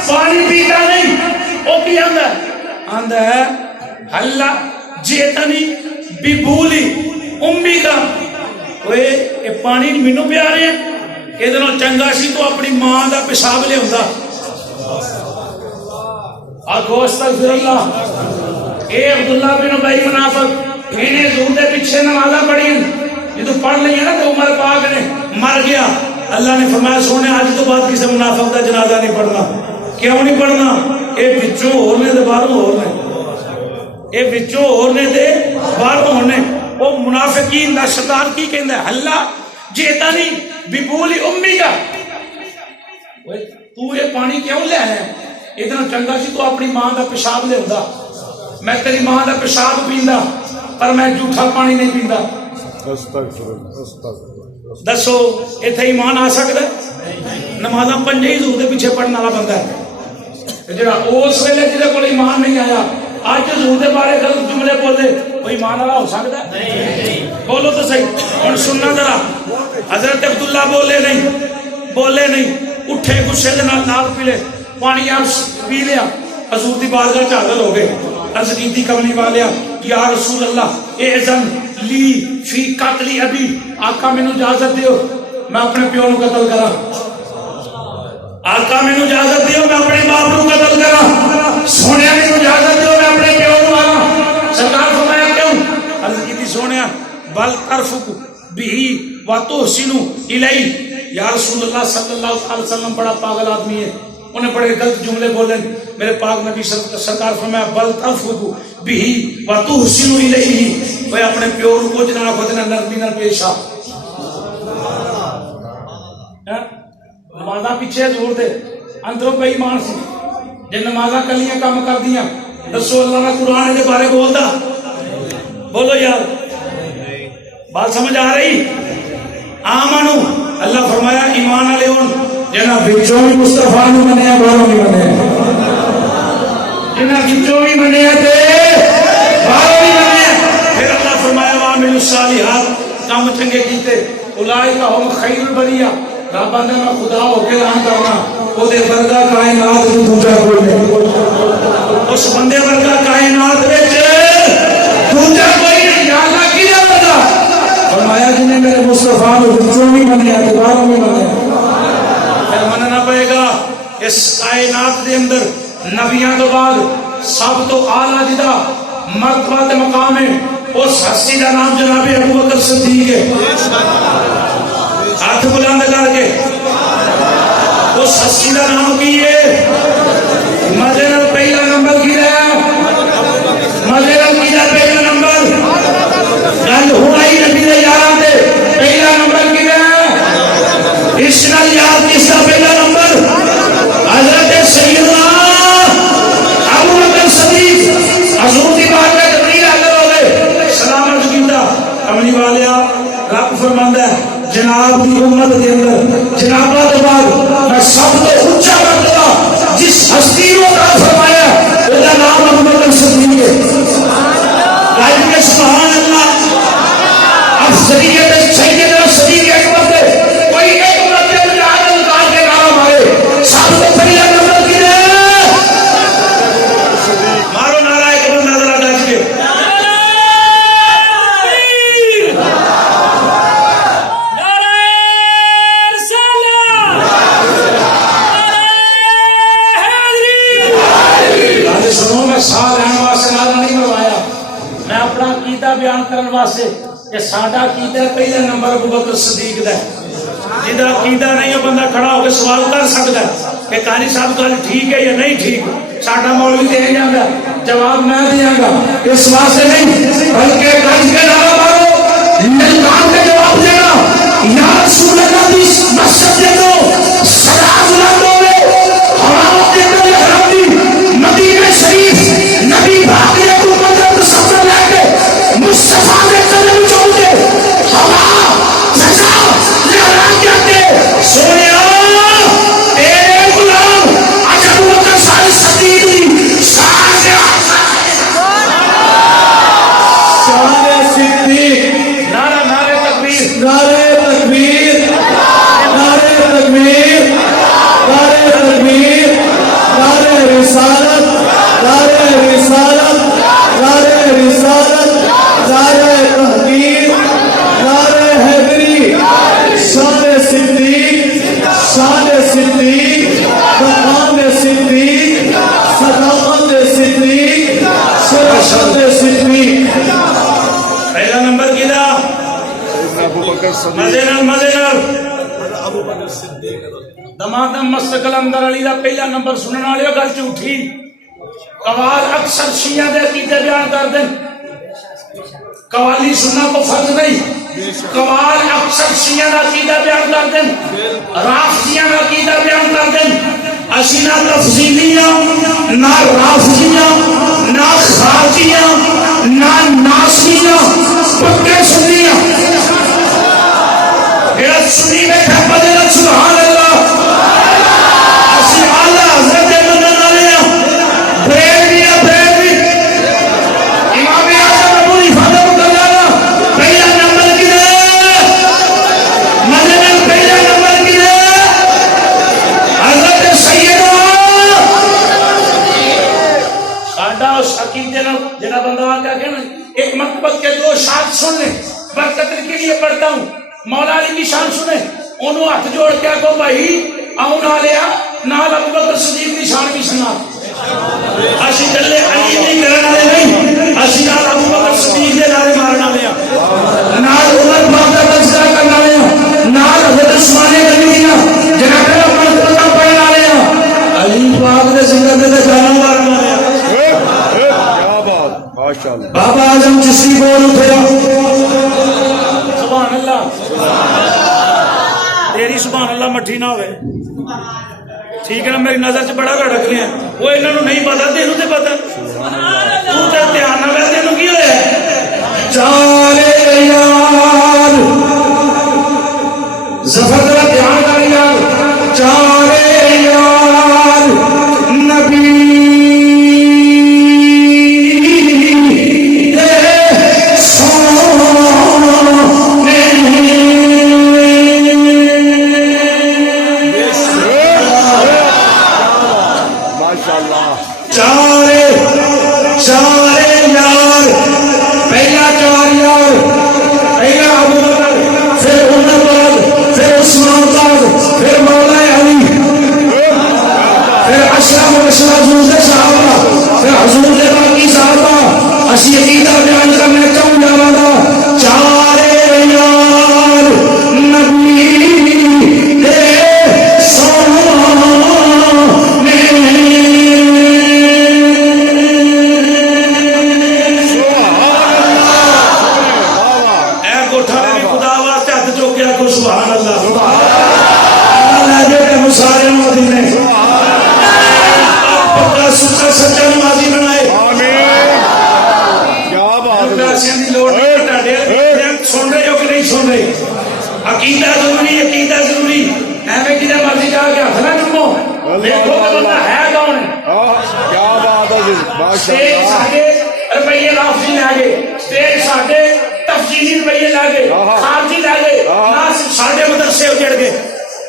پانی پیتا نہیں او کی آندا ہے اللہ جیتنی ببولی امی کا اوے اے پانی مینوں پیا رہے ہیں یہ چنگا سی تو اپنی ماں دا پیشاب لے ہوندا آخو استغفر اللہ اے عبداللہ بن ابی منافق انہیں حضور دے پیچھے نمازاں پڑھی جدوں پڑھ اللہ نے فرمایا سونے آج تو بعد کسی منافق کا جنازہ نہیں پڑھنا. کیوں نہیں پڑھنا؟ اے وچوں ہور نے تے باہروں ہور نے. اے وچوں ہور نے تے باہروں ہور نے. او منافقین دا شیطان کی کہندا ہے اللہ جیتانی ببولی امی کا. اوے تو یہ پانی کیوں لے آیا؟ اتنا چنگا سی تو اپنی ماں دا پیشاب لے ہوندا. میں تیری ماں دا پیشاب پیندا پر میں جھوٹا پانی نہیں پیندا. دسو اتنے ایمان آ سکتا ہے؟ نمازاں پنجے ہی ضرور دے پیچھے پڑھنے والا بندہ ہے جڑا اس ویلے جہاں کو ایمان نہیں آیا اج ضرور دے بارے غلط جملے بولے وہ ایمان والا ہو سکتا ہے؟ بولو تو صحیح. ہن سننا ذرا. حضرت عبداللہ بولے نہیں اٹھے غصے دے نال پیلے پانی آپ پی لیا. حضور دی بارگاہ حاضر ہو گئے. عرض کیتی کملی والیا یا رسول اللہ اذن لی فی قتل ابی. آقا مینوں اجازت دیو میں اپنے پیو نو قتل کراں. آقا مینوں اجازت دیو میں اپنے باپ نو قتل کراں. سونیا مینوں اجازت دیو میں اپنے پیو نو ماراں. سرکار فرمایا کیوں؟ عرض کیتی سونیا بل ترفق بھی وتحسن الیہ. یا رسول اللہ صلی اللہ علیہ وسلم بڑا پاگل آدمی ہے, انہیں بڑے غلط جملے بولے. میرے پاک نبی سرکار فرمایا بل ترفق بھی وتحسن الیہ. وہ اپنے پیو کو جناب خود نے نرمی نال پیش آ. نمازاں پیچھے زور دے اندروں بے ایمان سی. جے نمازاں کلیاں کام کر دیاں دسو اللہ نے قرآن دے بارے بولدا. بولو یار بات سمجھ آ رہی؟ آمنو اللہ فرمایا ایمان والے ہون جنہاں وچوں بھی مصطفیٰ نو منیا باہروں بھی منیا. جنہاں وچوں بھی منیا تے باہروں بھی منیا. پھر اللہ فرمایا وعملوا الصالحات کام چنگے کیتے اولئک هم خیر البریہ. رب آندا میں خدا ہو کے اعلان کرنا او دے ورگا کائنات وچ دوجا کوئی نہیں. اس بندے ورگا کائنات وچ دوجا کوئی نہیں. یا اللہ کی ورگا فرمایا جنہیں میرے مصطفیٰ نو وچوں بھی منیا تے باہروں بھی منیا. پھر مننا پڑے گا اس کائنات دے اندر نبیاں تو بعد سب تو اعلیٰ جدا مرتبہ تے مقام ہے اس ہستی کا نام جناب ابوبکر صدیق ہے. ہاتھ بلند کر کے اس ہستی کا نام کی ہے. مزے نال پہلا نمبر کی ہے. مزے نال کی ہے پہلا نمبر. گل ہوئی نبی دے یاراں تے پہلا نمبر کی ہے. اس نال یاد کس کا پہلا نمبر؟ حضرت سیدنا ابوبکر صدیق. حضور دی بات میں جبریل حاضر ہو گئے سلام عرض کیتا. کملی والیا رب فرماندا ہے جناب دی امت دے اندر جناباں دے بعد میں سب تو اونچا مرتبہ جس ہستی کو عطا فرمایا اس کا نام ابوبکر صدیق ہے. قائم کے سبحان اللہ. افضلیت سیدنا صدیق اکبر دے کوئی ایک مرتبہ جہاد القاض کے نام مارے سب تو پہلا نمبر کی ہے. مارو نعرہ اکبر نظر آ جائے. سال رہنے واسطے نعرہ نہیں مروایا, میں اپنا عقیدہ بیان کرنے واسطے کہ ساڈا عقیدہ پہلا نمبر ابوبکر صدیق دا ہے. جہاں عقیدہ نہیں وہ بندہ کھڑا ہو کے سوال کر سکتا ہے کہ قاری صاحب گل ٹھیک ہے یا نہیں ٹھیک. ساڈا مولوی دے جاندا جواب میں دیاں گا اس واسطے نہیں بلکہ گنج کے نعرہ مارو للکان کا جواب دینا. یا رسول اللہ دی مسجد دے دو سدا بلند ہوے ہوا دے دو حرم دی مدینہ شریف نبی پاک نے کو مدد سفر لے کے مصطفیٰ نے قدم چوم کے ہوا فضا لہرا کے سونیا تیرے غلام عجب وقت سال صدیق شان صدیق. نعرہ نعرہ تکبیر نعرہ تکبیر نعرہ تکبیر نعرہ تکبیر نعرہ رسالت نعرہ رسالت نعرہ رسالت نعرہ تحقیق نعرہ حیدری. شان صدیق شان صدیق مقام صدیق صداقت صدیق شرافت صدیق. پہلا نمبر کیدا مزے نال دمادم مستقل اندر علی دا پہلا نمبر سننے والے گل جھوٹھی قوال اکثر شیعہ دے عقیدے بیان کر دیں قوالی سننا کو فرض نہیں قوال اکثر شیعہ دا عقیدہ بیان کر دیں رافضیاں دا عقیدہ بیان کر دیں اسی نہ تفصیلیاں نہ رافضیاں نہ خارجیاں نہ ناسیاں پکے سنیاں میرا سنی میں کھپا دے رہا سبحان اللہ اسی آلہ حضرت منن والے ہیں بریڈ بھی امام اعظم ابو حنیفہ رحمۃ پہلا نمبر کی دے منن پہلا نمبر کی دے حضرت سیدنا ساڈا اس عقیدے نال جنا بندہ آ کے نا ایک مکتب کے دو شاد سن لیں برکت کے لیے پڑھتا ہوں مولا علی کی شان سنے انہوں ہاتھ جوڑ کے کو بھائی آؤں نہ لیا نال ابو بکر صدیق کی شان بھی سنا اسی گلے علی نہیں کرنا نہیں اسی نال ابو بکر صدیق دے نعرے مارنا لیا نال عمر پاک دا تذکرہ کرنا لیا نال حضرت عثمان غنی جناب اپنا پتہ پڑھنا لیا علی پاک دے زندہ دے جانا مارنا لیا کیا بات ماشاءاللہ بابا اعظم چشتی بول اٹھا سبحان اللہ تیری سبحان اللہ مٹھی نہ ہوئے ٹھیک ہے نا میری نظر سے بڑا رڑک رہے ہیں وہ انہوں نے نہیں پتا تینوں تے پتا تو تے دھیان نہ لے تینوں کی ہویا چارے یار ظفر ذرا دھیان کر یار چارے یار نبی اسی عقیدہ بیان کرنا چاہوں جاواں چارے یار نبی دے سونے اے کوٹھا بھی خدا واسطے ہاتھ چوکیا کو سبحان اللہ اللہ دے تے سارے مدینے پکا سچا سچا نمازی بنائے سن رہے ہو کہ نہیں سن رہے عقیدہ ضروری عقیدہ ضروری ایویں جنہیں مرضی جا کے ہاتھ نہ چومو دیکھو کہ بندہ ہے کون ہے کیا بات ہے اسٹیج ساڈے روپیے لافظی لے گئے اسٹیج ساڈے تفصیلی روپیے لے گئے خارجی لے گئے ساڈے مدرسے اجڑ گئے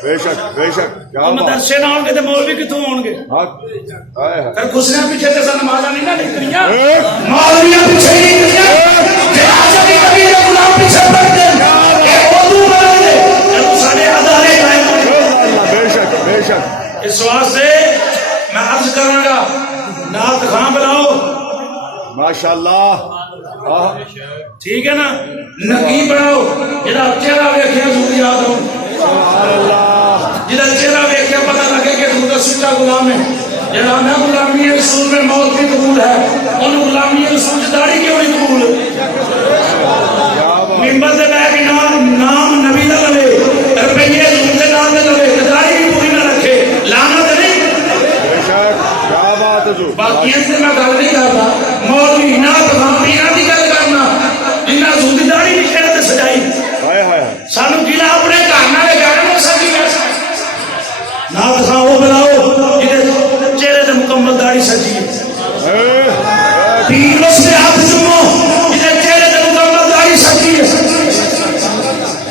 بے شک مدرسے نہ ہوں گے تو مولوی کتوں ہون گے پھر خسریاں پیچھے تے نمازاں نہیں نہ نکلیاں مولویاں پیچھے نہیں نکلیاں جنازہ بھی کبھی غلام پیچھے پڑتے ہیں کہ اردو بولے جب سارے ادارے قائم ہوں بے شک اس واسطے میں عرض کروں گا نعت خواں بلاؤ ماشاءاللہ ٹھیک ہے نا نقی بناؤ جہاں چہرہ ویکھیا ضرور یاد ہو سبحان اللہ جہاں چہرہ ویکھیا پتہ لگے کہ تو سچا غلام ہے جہاں میں غلامی رسول میں موت بھی قبول ہے انہوں غلامی رسول کی داڑھی کیوں نہیں قبول ممبر سے میں بھی نام نبی نہ لے روپیے رسول کے نام میں لے داڑھی بھی پوری نہ رکھے لانا تو نہیں باقی سے میں گل نہیں کرتا مولوی نہ پینا کی گل کرنا جنہیں رسول کی داڑھی نہیں کہنا تو سجائی سانو قلعہ اپنے گھر نہ لے جانا وہ سبھی کیسا نہ دکھاؤ وہ بلاؤ چہرے سے مکمل داڑھی سجی ہے پیر اس میں ہاتھ چومو جنہیں چہرے سے مکمل داڑھی سجی ہے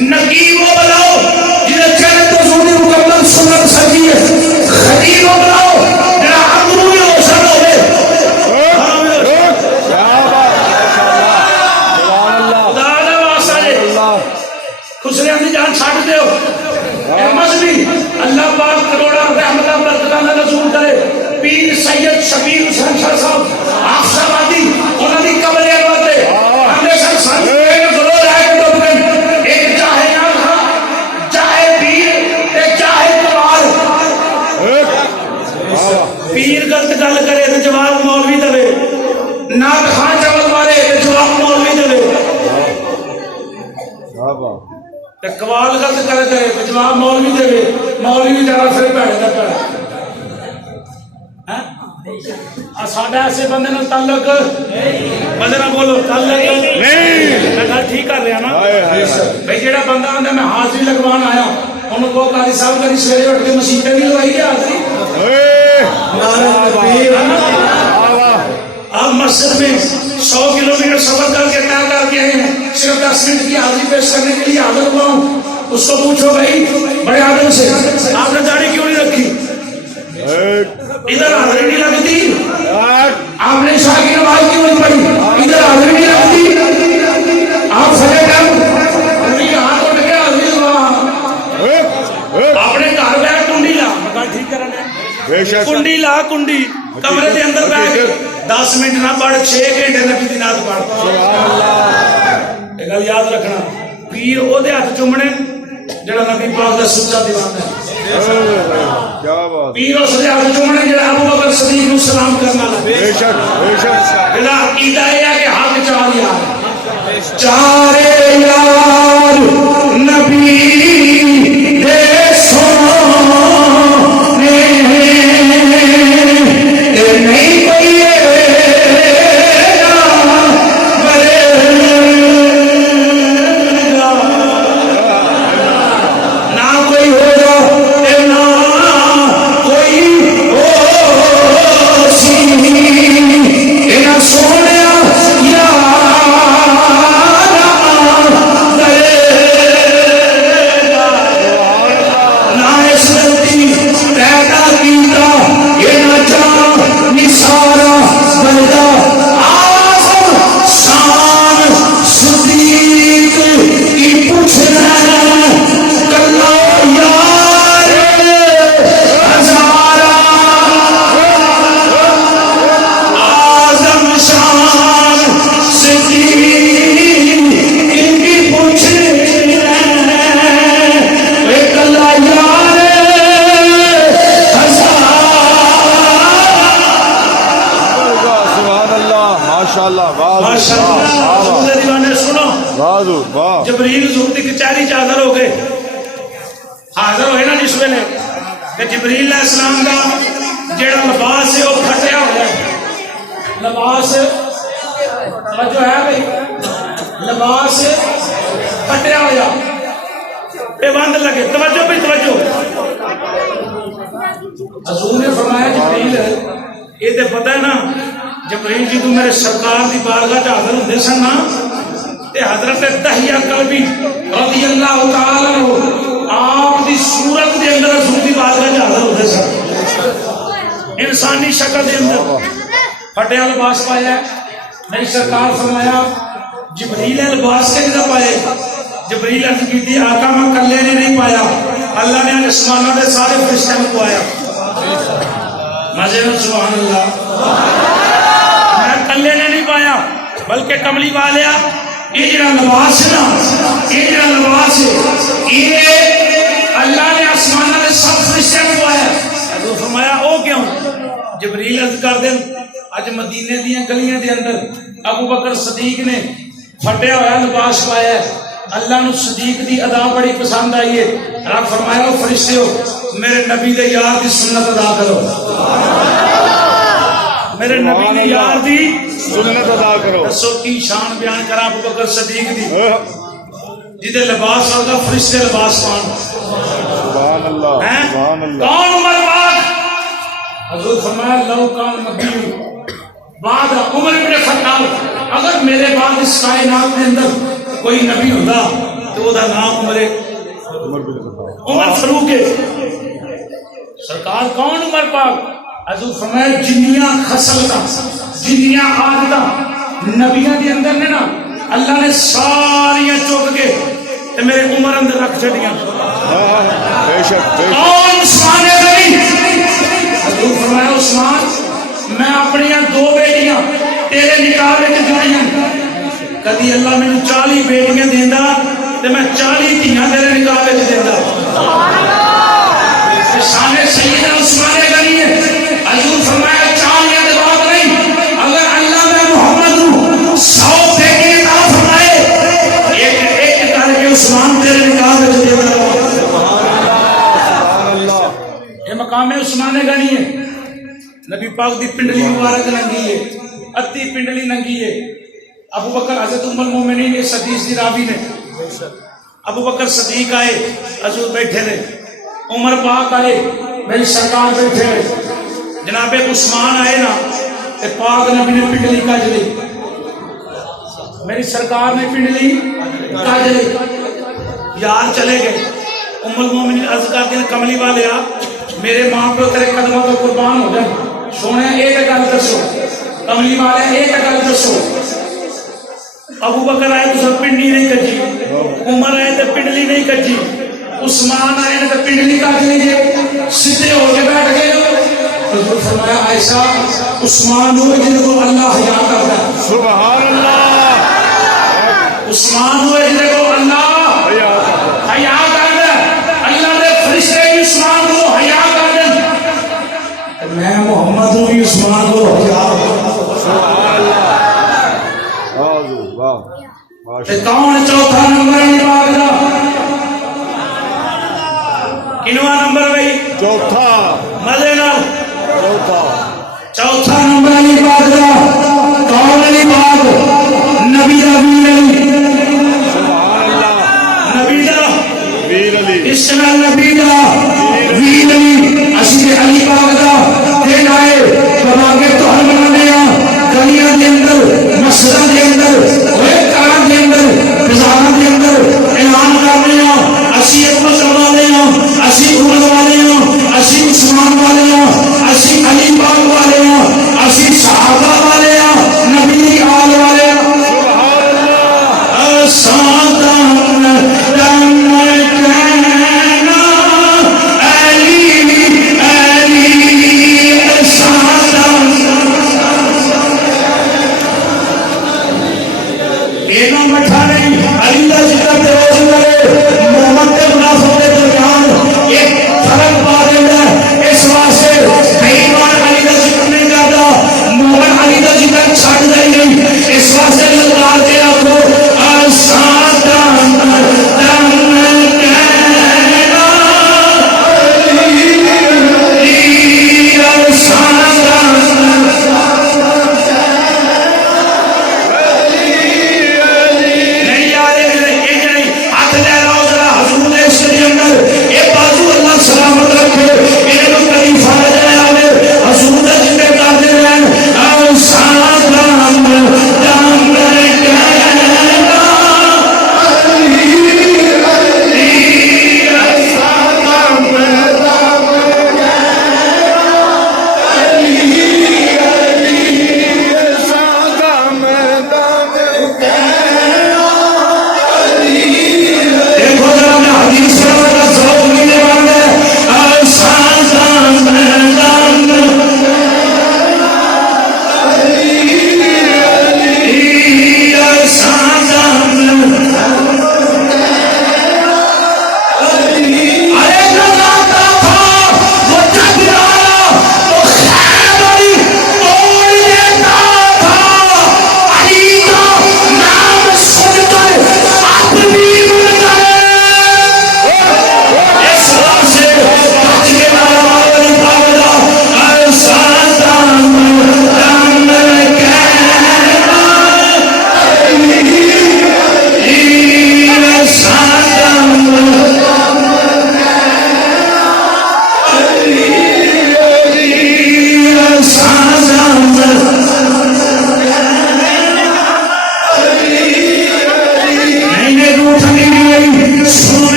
نقیب وہ بلاؤ جنہیں چہرے تو زوری مکمل سنت سجی ہے خطیب وہ بلاؤ جنہیں عمرو میں اوسر ہوئے خدا واسطہ خسریاں دی جان چھاٹ دیو مذہبی اللہ پاک کروڑا رحمتہ برکتہ نہ رسول کرے پیر سید شبیر حسین شاہ صاحب حافظ آبادی انہوں نے قبر احمد ہمیشہ سن ضرور آئے کہ ایک چاہے نہ تھا چاہے پیر قوال غلط کرے جواب مولوی دے مولوی جانا پھر بھڑے کا پڑا ساڈا ایسے بندے نال تعلق بندے نہ بولو تعلق نہیں میں گل ٹھیک کر رہا نا بھائی جیڑا بندہ آندا میں حاضری لگوان آیا انہوں کو قاری صاحب کبھی سویرے اٹھ کے مسیح پہ بھی لگائی گیا حاضری آپ مسجد میں 100 کلومیٹر سفر کر کے طے کر کے آئے ہیں صرف 10 منٹ کی حاضری پیش کرنے کے لیے حاضر ہوا ہوں اس کو پوچھو بھائی بڑے آدم سے آپ نے داڑھی کیوں نہیں رکھی ادھر حاضری نہیں لگتی آپ نے عشاء کی نماز کیوں نہیں پڑھی ادھر حاضری نہیں لگتی آپ سجے کر ہاتھ اٹھ کے حاضری لگا آپ نے گھر بیٹھ کنڈی لا ٹھیک کرنا کنڈی لا کنڈی کمرے کے اندر بیٹھ 10 منٹ نہ پڑھ 6 گھنٹے نبی دی نعت پڑھ یہ گل یاد رکھنا پیر او دے ہاتھ چومنے جڑا نبی پاک دا سچا دیوانہ ہے پیر اس دے ہاتھ چومنے جڑا ابو بکر صدیق نو سلام کرنا بے شک جڑا عقیدہ ہے کہ حق چار یار چارے یار نبی دے سونے نہیں پئیے جبریل حضور دی کچہری حاضر ہو گئے حاضر ہوئے نا جس ویلے کہ جبریل علیہ السلام دا جیڑا لباس ہے وہ پھٹیا ہوا ہے لباس جو ہے بھائی لباس پھٹیا ہوا پہ بند لگے توجہ بھی توجہ حضور نے فرمایا جبریل یہ تے پتہ ہے نا جبریل جی تو میرے سرکار دی بارگاہ حاضر ہوندے سن نا حضرت دہیہ قلبی رضی اللہ تعالی عنہ آپ دی صورت دے اندر حضور دی بارگاہ حاضر ہوتے سن انسانی شکل دے اندر پھٹیا لباس پایا نہیں سرکار فرمایا جبریل لباس کے جگہ پائے جبریل عرض کی تھی آقا میں کلے نے نہیں پایا اللہ نے آسمانوں دے سارے فرشتے کو پایا مزے میں سبحان اللہ میں کلے نے نہیں پایا بلکہ کملی والیا یہ جڑا لباس ہے نا یہ جڑا لباس ہے یہ اللہ نے آسمانہ نے سب فرشتے کو آیا تو فرمایا او کیوں جبریل عرض کر دیں اج مدینے دیاں گلیاں دے اندر ابو بکر صدیق نے پھٹیا ہوا لباس پایا ہے اللہ نو صدیق دی ادا بڑی پسند آئی ہے رب فرمایا او فرشتو میرے نبی دے یار دی سنت ادا کرو میرے نبی دی یار دی سنت ادا کرو دسو کی شان بیان کرا ابو بکر صدیق دی جدے لباس ہوگا فرشتے لباس پان سبحان اللہ سبحان اللہ کون عمر بعد حضور فرمایا لو کان نبی بعد عمر بن خطاب اگر میرے بعد اس کائنات کے اندر کوئی نبی ہوتا تو وہ دا نام عمر فاروق ہے سرکار کون عمر پاک حضور فرمایا جنیاں خصل کا جنیاں عادتاں نبیاں دے اندر نے نا اللہ نے ساریاں چوک کے تے میرے عمر اندر رکھ چھڑیاں بے شک کون عثمان غنی حضور فرمایا عثمان میں اپنی 2 بیٹیاں تیرے نکاح وچ جڑیاں کدی اللہ مینوں 40 بیٹیاں دیندا تے میں 40 دھیاں تیرے نکاح وچ دیندا سبحان اللہ شان سیدنا عثمان غنی ہے حضور فرمایا 40 دے بعد نہیں اگر اللہ میں محمد 100 بیٹے عطا فرمائے ایک ایک کر کے عثمان تیرے نکاح مقام عثمان غنی ہے نبی پاک دی پنڈلی مبارک ننگی ہے ادھی پنڈلی ننگی ہے ابو بکر حضرت ام المومنین اس حدیث دی راوی نے ابو بکر صدیق آئے حضور بیٹھے رہے عمر پاک آئے میری سرکار بیٹھے رہے جناب عثمان آئے نا تے پاک نبی نے پنڈلی کج لی میری سرکار نے پنڈلی کج لی یار چلے گئے ام المومنین عرض کرتے ہیں کملی والے میرے ماں پہ تیرے قدموں تو قربان ہو جائے سونے ایک گل دسو کملی والے ایک گل دسو ابو بکر آئے تو سب پنڈلی نہیں کجی عمر آئے تو پنڈلی نہیں کجی عثمان آئے تو پنڈلی کج لیجیے سیدھے ہو کے بیٹھ گئے حضور فرمایا ایسا عثمان ہوئے جن کو اللہ حیا کرتا ہے سبحان اللہ عثمان ہوئے جن کو اللہ حیا کرتا ہے اللہ نے فرشتے بھی عثمان کو حیا کر دیں میں محمد ہوں عثمان کو حیا سبحان اللہ کون چوتھا نمبر کنواں نمبر بھائی چوتھا مزے نال چوتھا چوتھا نمبر علی پاک کون علی پاک نبی دا ویر علی سبحان اللہ نبی دا ویر علی اس نال نبی دا ویر علی اسی علی پاک دا دین آئے بنا کے تو ہم بنانے گلیاں دے اندر مسجداں دے اندر ہوئے کاراں دے اندر بازاراں دے اندر اعلان کرنے اسی اپنا چلانے اسی عمر والے اسی عثمان والے اسی علی پاک والے اسی صحابہ والے نبی آل والے سبحان اللہ سادن دم کہنا علی علی سادن اینا مٹھا نہیں علی دا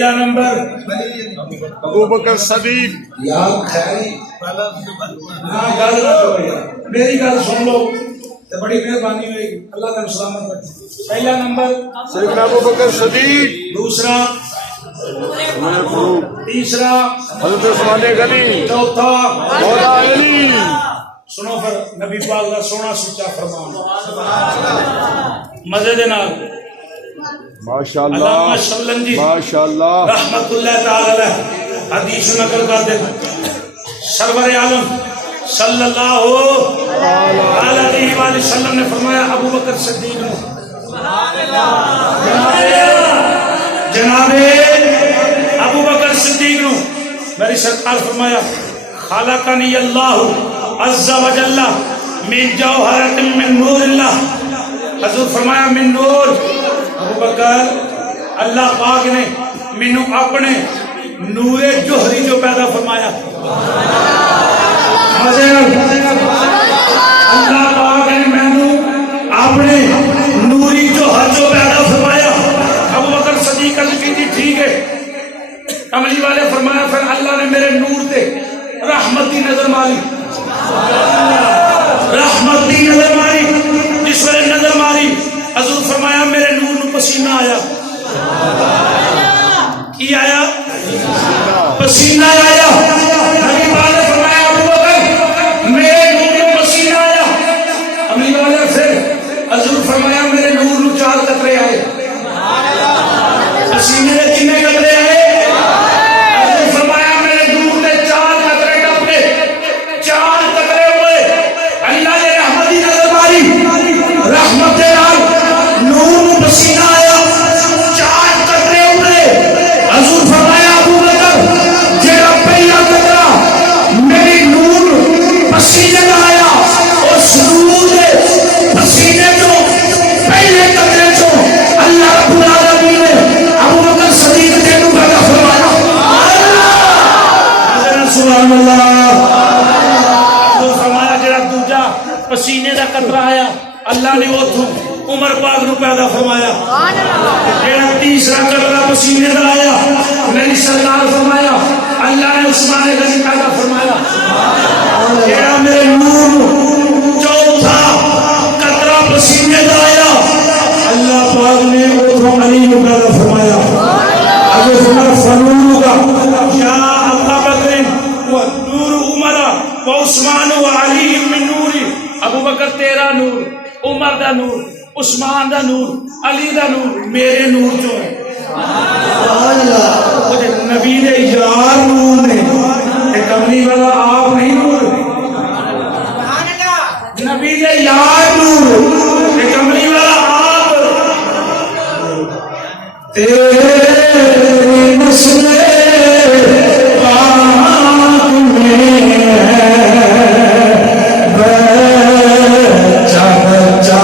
پہلا نمبر ابو بکر صدیق. یار خیر ہاں گل نہ کرو یار، میری گل سن لو تو بڑی مہربانی ہوئے گی، اللہ تعالی سلامت رکھے. پہلا نمبر سیدنا ابو بکر صدیق. دوسرا تیسرا حضرت عثمان غنی. چوتھا مولا علی. سنو پھر نبی پاک دا سونا سچا فرمان مزے دے نال ماشاء علامہ اللہ شبلنجی ماشاء اللہ. رحمت اللہ تعالی علیہ حدیث نقل کرتے ہیں سرور عالم صلی اللہ علیہ وآلہ وسلم نے فرمایا ابو بکر صدیق نے جناب ابو بکر صدیق نے میری سرکار فرمایا خلقنی اللہ عز و جل من جوہرۃ من نور اللہ. حضور فرمایا من نور. ابو بکر اللہ پاک نے مینوں اپنے نور جوہری جو پیدا فرمایا. اللہ پاک نے مینوں اپنے نوری جوہر جو پیدا فرمایا. ابو بکر صدیق عرض کی تھی ٹھیک ہے. کملی والے فرمایا پھر اللہ نے میرے نور تے رحمت دی نظر ماری. رحمت دی نظر ماری. جس ویلے نظر ماری حضور فرمایا میرے نور نو پسینہ آیا. کی آیا؟ پسینہ آیا. نبی پاک نے فرمایا ابو بکر میرے نور نو پسینہ آیا. کملی والے پھر حضور فرمایا میرے نور نو 4 قطرے آئے. پسینے دے کتنے قطرے آئے؟ پسینہ آیا 4 قطرے ابھرے. حضور فرمایا ابو بکر جیڑا پہلا قطرہ میری نور پسینے کا آیا اس نور دے پسینے جو پہلے قطرے جو اللہ رب العالمین نے ابو بکر صدیق تینو پیدا فرمایا. سبحان اللہ. حضور فرمایا جیڑا دوجا پسینے دا قطرہ آیا اللہ نے اوتھوں عمر پاک نو پیدا فرمایا. جیڑا تیسرا قطرہ پسینے دا آیا میری سرکار فرمایا اللہ نے عثمان غنی پیدا فرمایا. جیڑا میرے نور چوتھا قطرہ پسینے دا آیا اللہ پاک نے اوتھوں علی نو پیدا فرمایا. اگر فرمایا فنور کا یا ابا بکر و نور عمر و عثمان و علی من نوری. ابو بکر تیرا نور، عمر دا نور، عثمان دا نور، علی دا نور میرے نور جو ہے. نبی دے یار نور نے کملی والا آپ نہیں نور. نبی دے یار نور کملی والا آپ. تیرے نسل پاک میں بچہ بچہ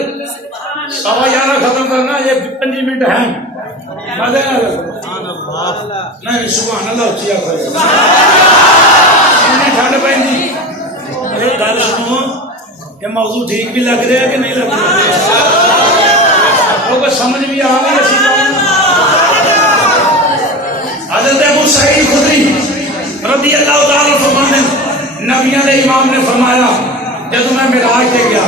11:15 ختم کرنا، یہ 5 منٹ ہیں نہیں سبحان اللہ اچھی آخر ٹھنڈ پہ گل سنو یہ موضوع ٹھیک بھی لگ رہا ہے کہ نہیں لگ رہا سمجھ بھی آ گئی اسی حضرت ابو سعید خدری رضی اللہ تعالیٰ فرماتے ہیں نبیوں نے امام نے فرمایا جب میں معراج پہ گیا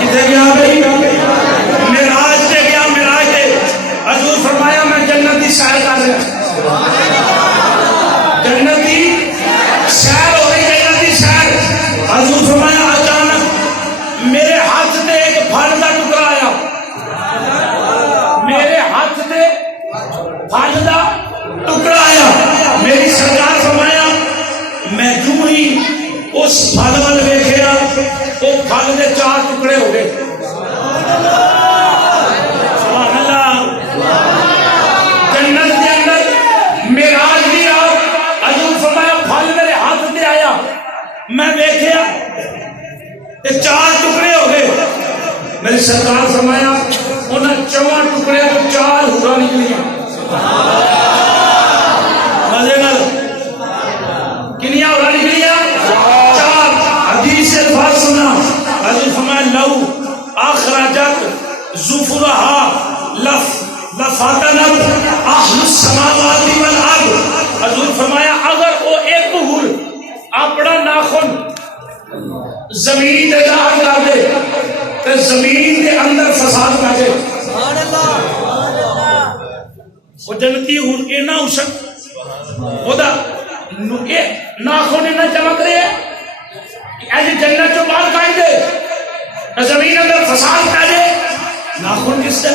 کدھر گیا بھائی معراج پہ گیا معراج پہ حضور فرمایا میں جنت کی سیر کر رہا جنت کی سیر ہو رہی جنت کی سیر حضور فرمایا اچانک میرے ہاتھ سے ایک پھل کا ٹکڑا آیا میرے ہاتھ سے پھل کا ٹکڑا آیا میری سرکار فرمایا میں جو ہی اس پھل وال ویکھیا وہ پھل کے 4 ٹکڑے ہو گئے سبحان اللہ جنت کے اندر معراج دی رات حضور فرمایا پھل میرے ہاتھ سے آیا میں ویکھیا 4 ٹکڑے ہو گئے میری سرکار فرمایا انہاں 4 ٹکڑے کو 4 ہورا نکلیاں مزے نال کنیاں ہورا نکلیاں 4 حدیث الفاظ سنا حضور فرمایا لو اخرجت ظفرها لفتنت اهل السماوات والارض حضور فرمایا اگر وہ ایک حور اپنا ناخن زمین دے ظاہر کر دے تے زمین دے اندر فساد کر دے وہ جنتی حور کے نہ اوشن خدا ناخن نہ چمک رہے ایسی جنت جو باہر کر دے زمین اندر فساد کر دے ناخن کس سے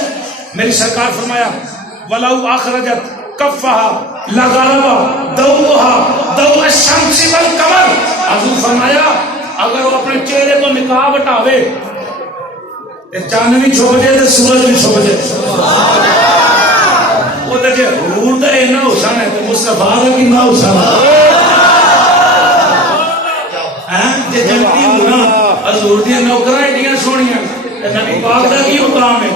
میری سرکار فرمایا ولو اخرجت کفها لغرب ضوءها ضوء الشمس والقمر حضور فرمایا اگر وہ اپنے چہرے کو نقاب ہٹاوے چاند بھی چھپ جائے تو سورج بھی چھپ جائے وہ تو جی حور تو اینا حسن ہے تو مصطفیٰ کا کتنا حسن ہے جی جنتی ہونا حضور دی نوکراں ایڈیاں سونیاں نبی پاک دا کی مقام ہے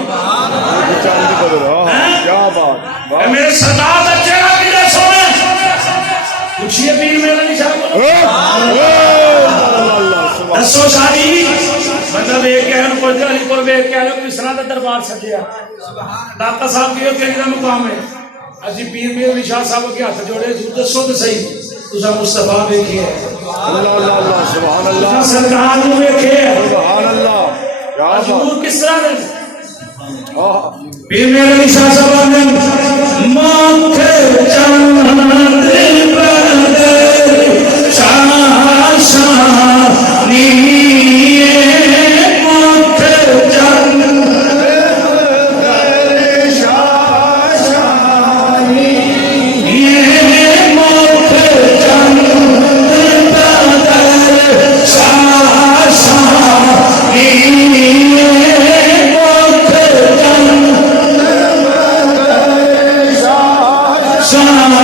میرے سردار دا چہرہ کتنا سونا پوچھئے پیر میرا نشان کو دسو شاہی بندہ بیک کے آئے پڑھ جا علی پور بیک کے آئے کس طرح دا دربار سجیا داتا صاحب کی اور کہنے مقام ہے اسی پیر میرا نشان صاحب کے ہاتھ جوڑے دسو تو صحیح تُسا مصطفیٰ بیکھے سبحان اللہ سرکار نو بیکھے سبحان اللہ حضور کس طرح دے پیر میرا نشان صاحب نے ماتھے چند پر شاہ شانی ماتھے چند شاہ شانی ماتھے چند شاہ شانی ماتھے چند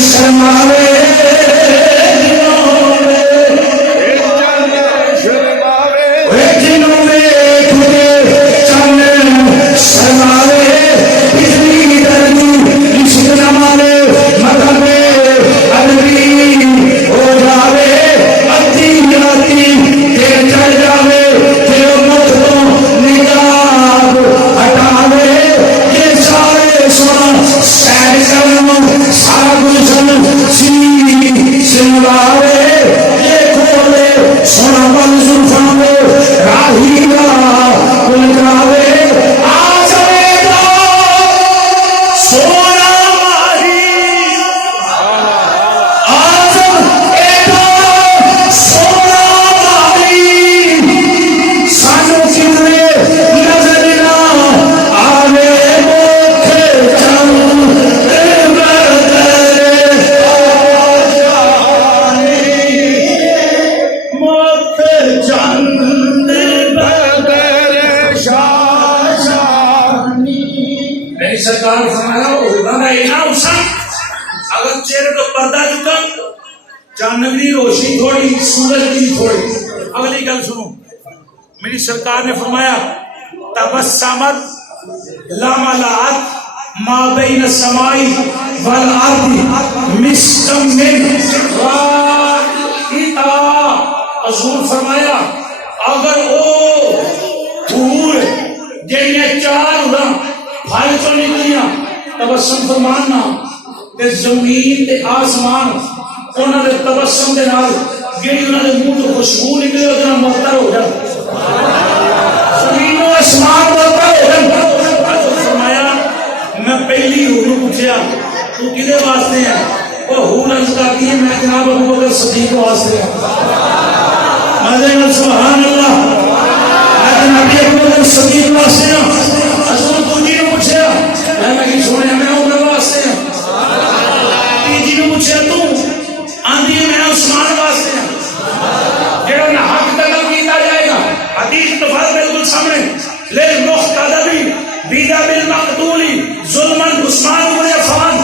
شرماوے جنوں میں کھلے چند شرماوے بجلی درنی عشق نہ مارے مذہب ادبی ہو جاوے اتی جاتی دیر چڑھ جاوے کہ امت کو نگاہ ہٹاوے یہ سارے سن سیر کرن سارا گلشن سی سنواوے یہ کھولے سونا بل زلفاوے راہی کا بلکاوے سرکار فرمایا ہوگا نا حسن اگر چہرے تو پردہ چکا چاند کی روشنی تھوڑی سورج کی تھوڑی. اگلی گل سنو میری سرکار نے فرمایا تبسمت لاملات ما بین السماء والارض مسکم من رائتا. حضور فرمایا اگر او دھول جڑیاں چار ہونا پھل تو نکلیاں تبسم فرمانا تے زمین تے آسمان انہاں دے تبسم دے نال جڑی انہاں دے منہ تو خوشبو نکلے او نال معطر ہو جائے. زمین و آسمان معطر ہو جائے. فرمایا میں پہلی حور نوں پوچھیا تو کدے واسطے ہے؟ او حور عرض کرتی ہے میں جناب ابو بکر صدیق واسطے ہوں. میں سبحان اللہ میں جناب ابو بکر صدیق واسطے ہوں. میں سونے میں عمر واسطے ہوں. تیجی نے پوچھا تو آندھی میں عثمان واسطے ہوں. جڑا نہ حق قتل کیتا جائے گا حدیث تفاضل بالکل سامنے لے مختدبی بیدا بالمقتول ظلمن عثمان بن عفان.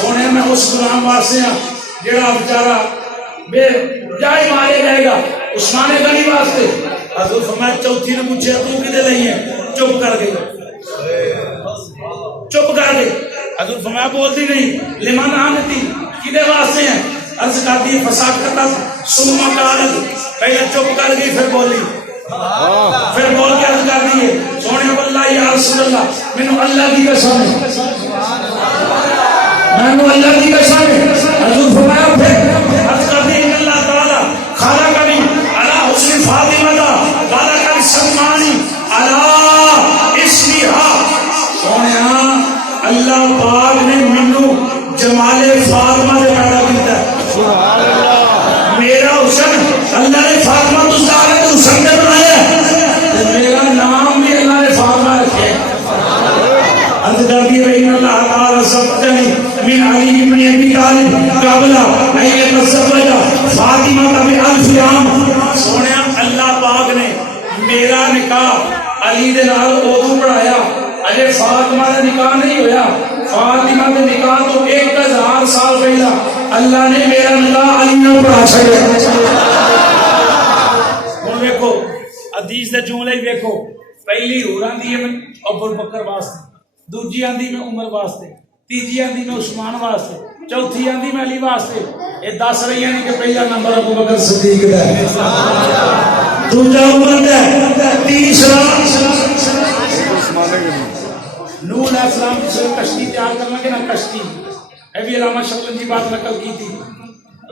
سونے میں اس غلام واسطے ہوں جڑا بیچارہ بے جائے مارے جائے گا عثمان غنی واسطے. حضور فرمایا چوتھی نے پوچھا تو کدے نہیں ہے؟ چپ کر گئی چپ کر گئی. حضور فرمایا بولتی نہیں. لمن آنتی کدے واسطے ہیں؟ عرض کرتی ہے فساد قتل سلمہ کالت. پہلے چپ کر گئی پھر بولی پھر بول کے عرض کر دی ہے سونے واللہ یا رسول اللہ مینوں اللہ کی قسم ہے مینوں اللہ کی قسم ہے. حضور فرمایا پھر عرض کرتی ہے اللہ تعالی خلقنی علی حسن فاطمہ خلقنی سلمانی علی اسمہا. سونے اللہ پاک نے منو جمال فاطمہ سے پیدا کیتا ہے. سبحان اللہ. میرا حسن اللہ نے فاطمہ تو سارے تو حسن نے بنایا ہے. میرا نام بھی اللہ نے فاطمہ رکھا ہے. عرض کرتی ہے ان اللہ تعالی سبقنی من علی بن ابی طالب قبل ان يتزوج فاطمہ بألف عام. سونے اللہ پاک نے میرا نکاح علی دے نال اودوں پڑھایا اجے فاطمہ کا نکاح نہیں ہویا. فاطمہ کا نکاح تو 1000 سال پہلا اللہ نے میرا نکاح علی نال پڑھا چھڑیا. ہن دیکھو حدیث دے جملے دیکھو. پہلی حور آندی ہے ابو بکر واسطے, دوجی آندی میں عمر واسطے, تیجی آندی میں عثمان واسطے, چوتھی آندی میں علی واسطے. یہ دس رہی ہیں کہ پہلا نمبر ابو بکر صدیق دا ہے, دوجا عمر دا ہے, تیسرا نوح علیہ السلام سے کشتی تیار کرنا کہ نہ کشتی. اے بھی علامہ شبلی کی بات نقل کی تھی.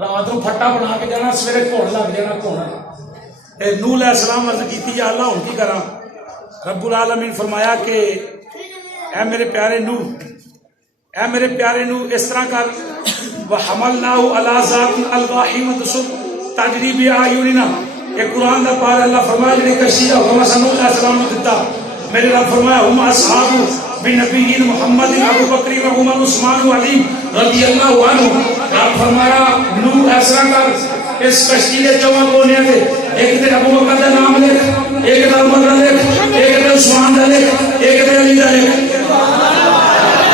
راتوں پھٹا بنا کے جانا سویرے گھوڑ لگ جانا گھوڑا. نوح علیہ السلام عرض کی تھی یا اللہ ہوں کی کرا. رب العالمین فرمایا کہ اے میرے پیارے نوح, اے میرے پیارے نوح اس طرح کر وَحَمَلْنَاهُ عَلَىٰ ذَاتٍ الْوَاحِمَ تَجْرِي بِأَعْيُنِنَا. یہ قرآن کا پارا اللہ فرمایا جڑی کشتی کا حکم نوح علیہ السلام نے دیتا. میرے رب فرمایا ہم اصحاب بنبیین محمد ابو بکر و عمر عثمان و علی رضی اللہ عنہ. رب فرمایا نوح ایسا کر اس کشتی کے چواں کونے تے ایک تے ابو بکر کا نام لکھ, ایک تے عمر کا لکھ, ایک تے عثمان کا لکھ, ایک تے علی کا لکھ.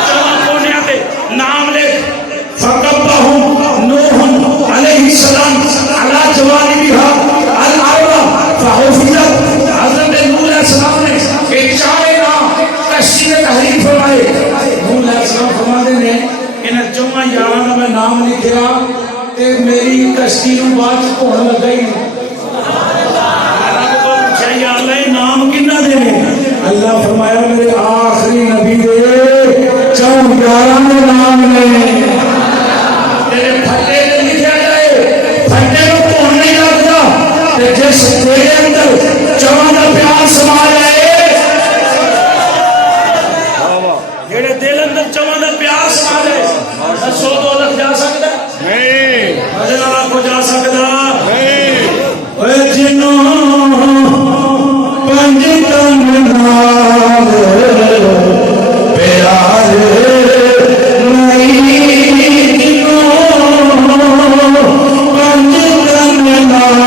چواں کونے تے نام لکھ. فکبہم تے میری کشتی نو بعد دھوਣ لگا ہی رب کو پوچھا یا اللہ نام کنا دے اللہ فرمایا میرے آخری نبی دے 4 نام نے تیرے پھٹے تے لکھیا جائے پھٹے نو دھوਣ نہیں لگدا تے جس تیرے اندر 4 دا پیار سما جائے جڑے دل اندر 4 دا پیار سما جائے 100 2 جا سکتا نہیں مزے نال کو جا سکتا نہیں اوے جنوں 5 تن نال پیار نہیں جنوں 5 تن نال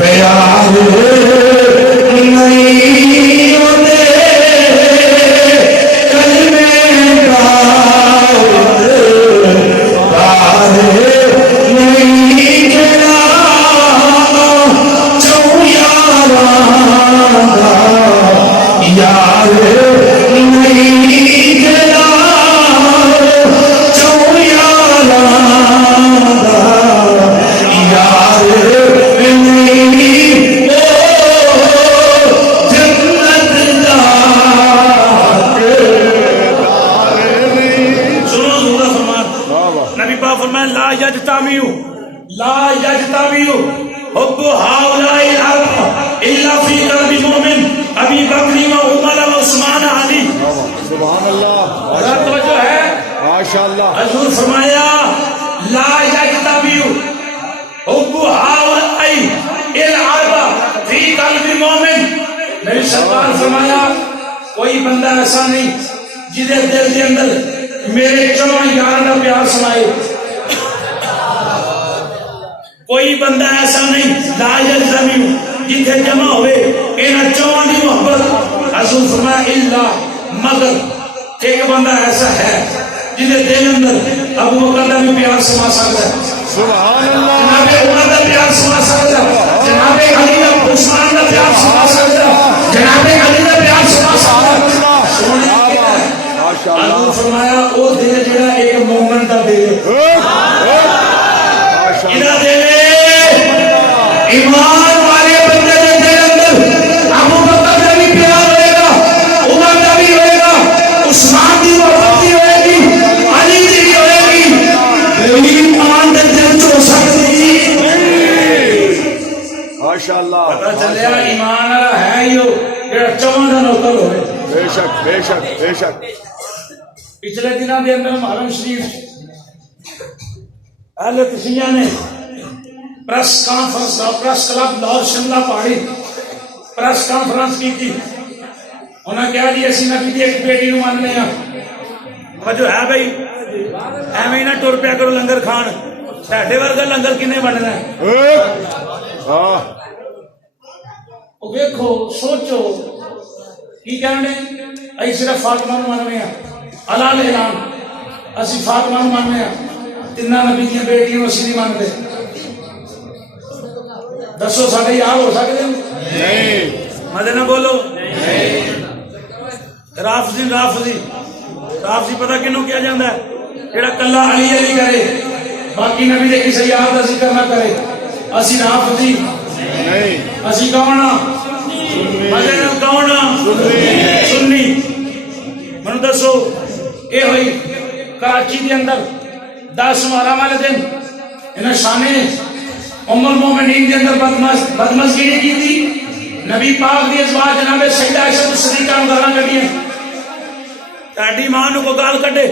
پیار نہیں ہوتے کلمے کا بار نہیں جڑا 4 یار نہیں جڑا 4 یار نہیں لا یجتمع حب هؤلاء الاربعة الا في قلب مؤمن ابی بکر و عمر و عثمان علی سبحان اللہ توجہ ہے ماشاءاللہ حضور فرمایا لا یجتمع حب هؤلاء الاربعة في قلب مؤمن میری سرکار فرمایا کوئی بندہ ایسا نہیں جدے دل کے اندر میرے 4 یار کا پیار سمائے کوئی بندہ ایسا نہیں لا یجتمع جتھے جمع ہوئے انہاں 4 دی محبت حضور فرمایا الا مگر ایک بندہ ایسا ہے جدے دل اندر ابو بکر کا بھی پیار سما سکتا ہے سبحان اللہ جناب عمر کا پیار سما سکتا ہے جناب علی کا عثمان کا پیار سما سکتا ہے جناب علی کا پیار سما سکتا ہے ماشاءاللہ حضور فرمایا او دل جڑا ایک مومن دا دل ہے ماشاءاللہ ایمان والے بندے دے دل اندر ابو بکر کا بھی پیار ہوئے گا عمر کا بھی ہوئے گا عثمان کی محبت بھی ہوئے گی علی کی بھی ہوئے گی ایمان دے دل چو سکتی ماشاءاللہ پتہ چلیا ایمان والا ہے ہی جڑا 4 دا نوکر ہوئے بے شک بے شک بے شک پچھلے دنوں کے اندر محرم شریف اہل تشیع نے press conference press club Lahore Shimla پہاڑی پریس کانفرنس کی تھی انہوں نے کہا جی اسی نبی دی ایک بیٹی نو ماننے ہیں جو ہے بھائی ایویں ہی نہ ٹر پیا کرو لنگر کھان ساڈے ورگا لنگر کنے بننا ہے ویکھو سوچو کی کہنے ائی صرف فاطمہ نو ماننے ہیں علال اعلان اسی فاطمہ نو ماننے ہیں 3 نبی دی بیٹیاں اسی نہیں مانتے دسو ساڈے یار ہو سکتے ہیں نہیں مدے نہ بولو رافضی رافضی رافضی پتہ کنوں کیا جاندا ہے جڑا کلا علی علی کرے باقی نبی دے کسی یار دا ذکر نہ کرے اسی رافضی نہیں اسی کون مدے نہ کون سنی منو دسو اے ہوئی کراچی دے اندر 10 محرم والے دن انہاں شان ام المومنین دے اندر بدمزگی کی تھی نبی پاک دی ازواج جناب سیدہ عائشہ صدیقہ نوں گالاں کڈیاں تہاڈی ماں نوں کو گال کڈے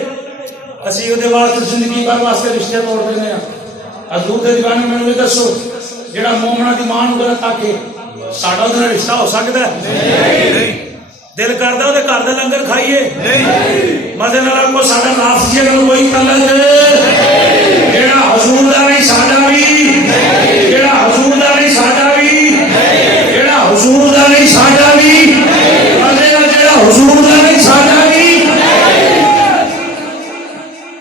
اسی اودے واسطے زندگی بھر واسطے رشتے توڑ دینے ہیں حضور دے دیوانے مینوں یہ دسو جڑا مومناں دی ماں نوں غلط آکھے ساڈا اودے نال رشتہ ہو سکدا ہے نہیں دل کردا اودے گھر دے لنگر کھائیے نہیں مزے نال کو ساڈا نافسی نال کوئی تعلق جڑا حضور دا نہیں ساڈا بھی جڑا حضور دا نہیں ساڈا بھی جڑا حضور دا نہیں ساڈا بھی مزے نال جڑا حضور دا نہیں ساڈا بھی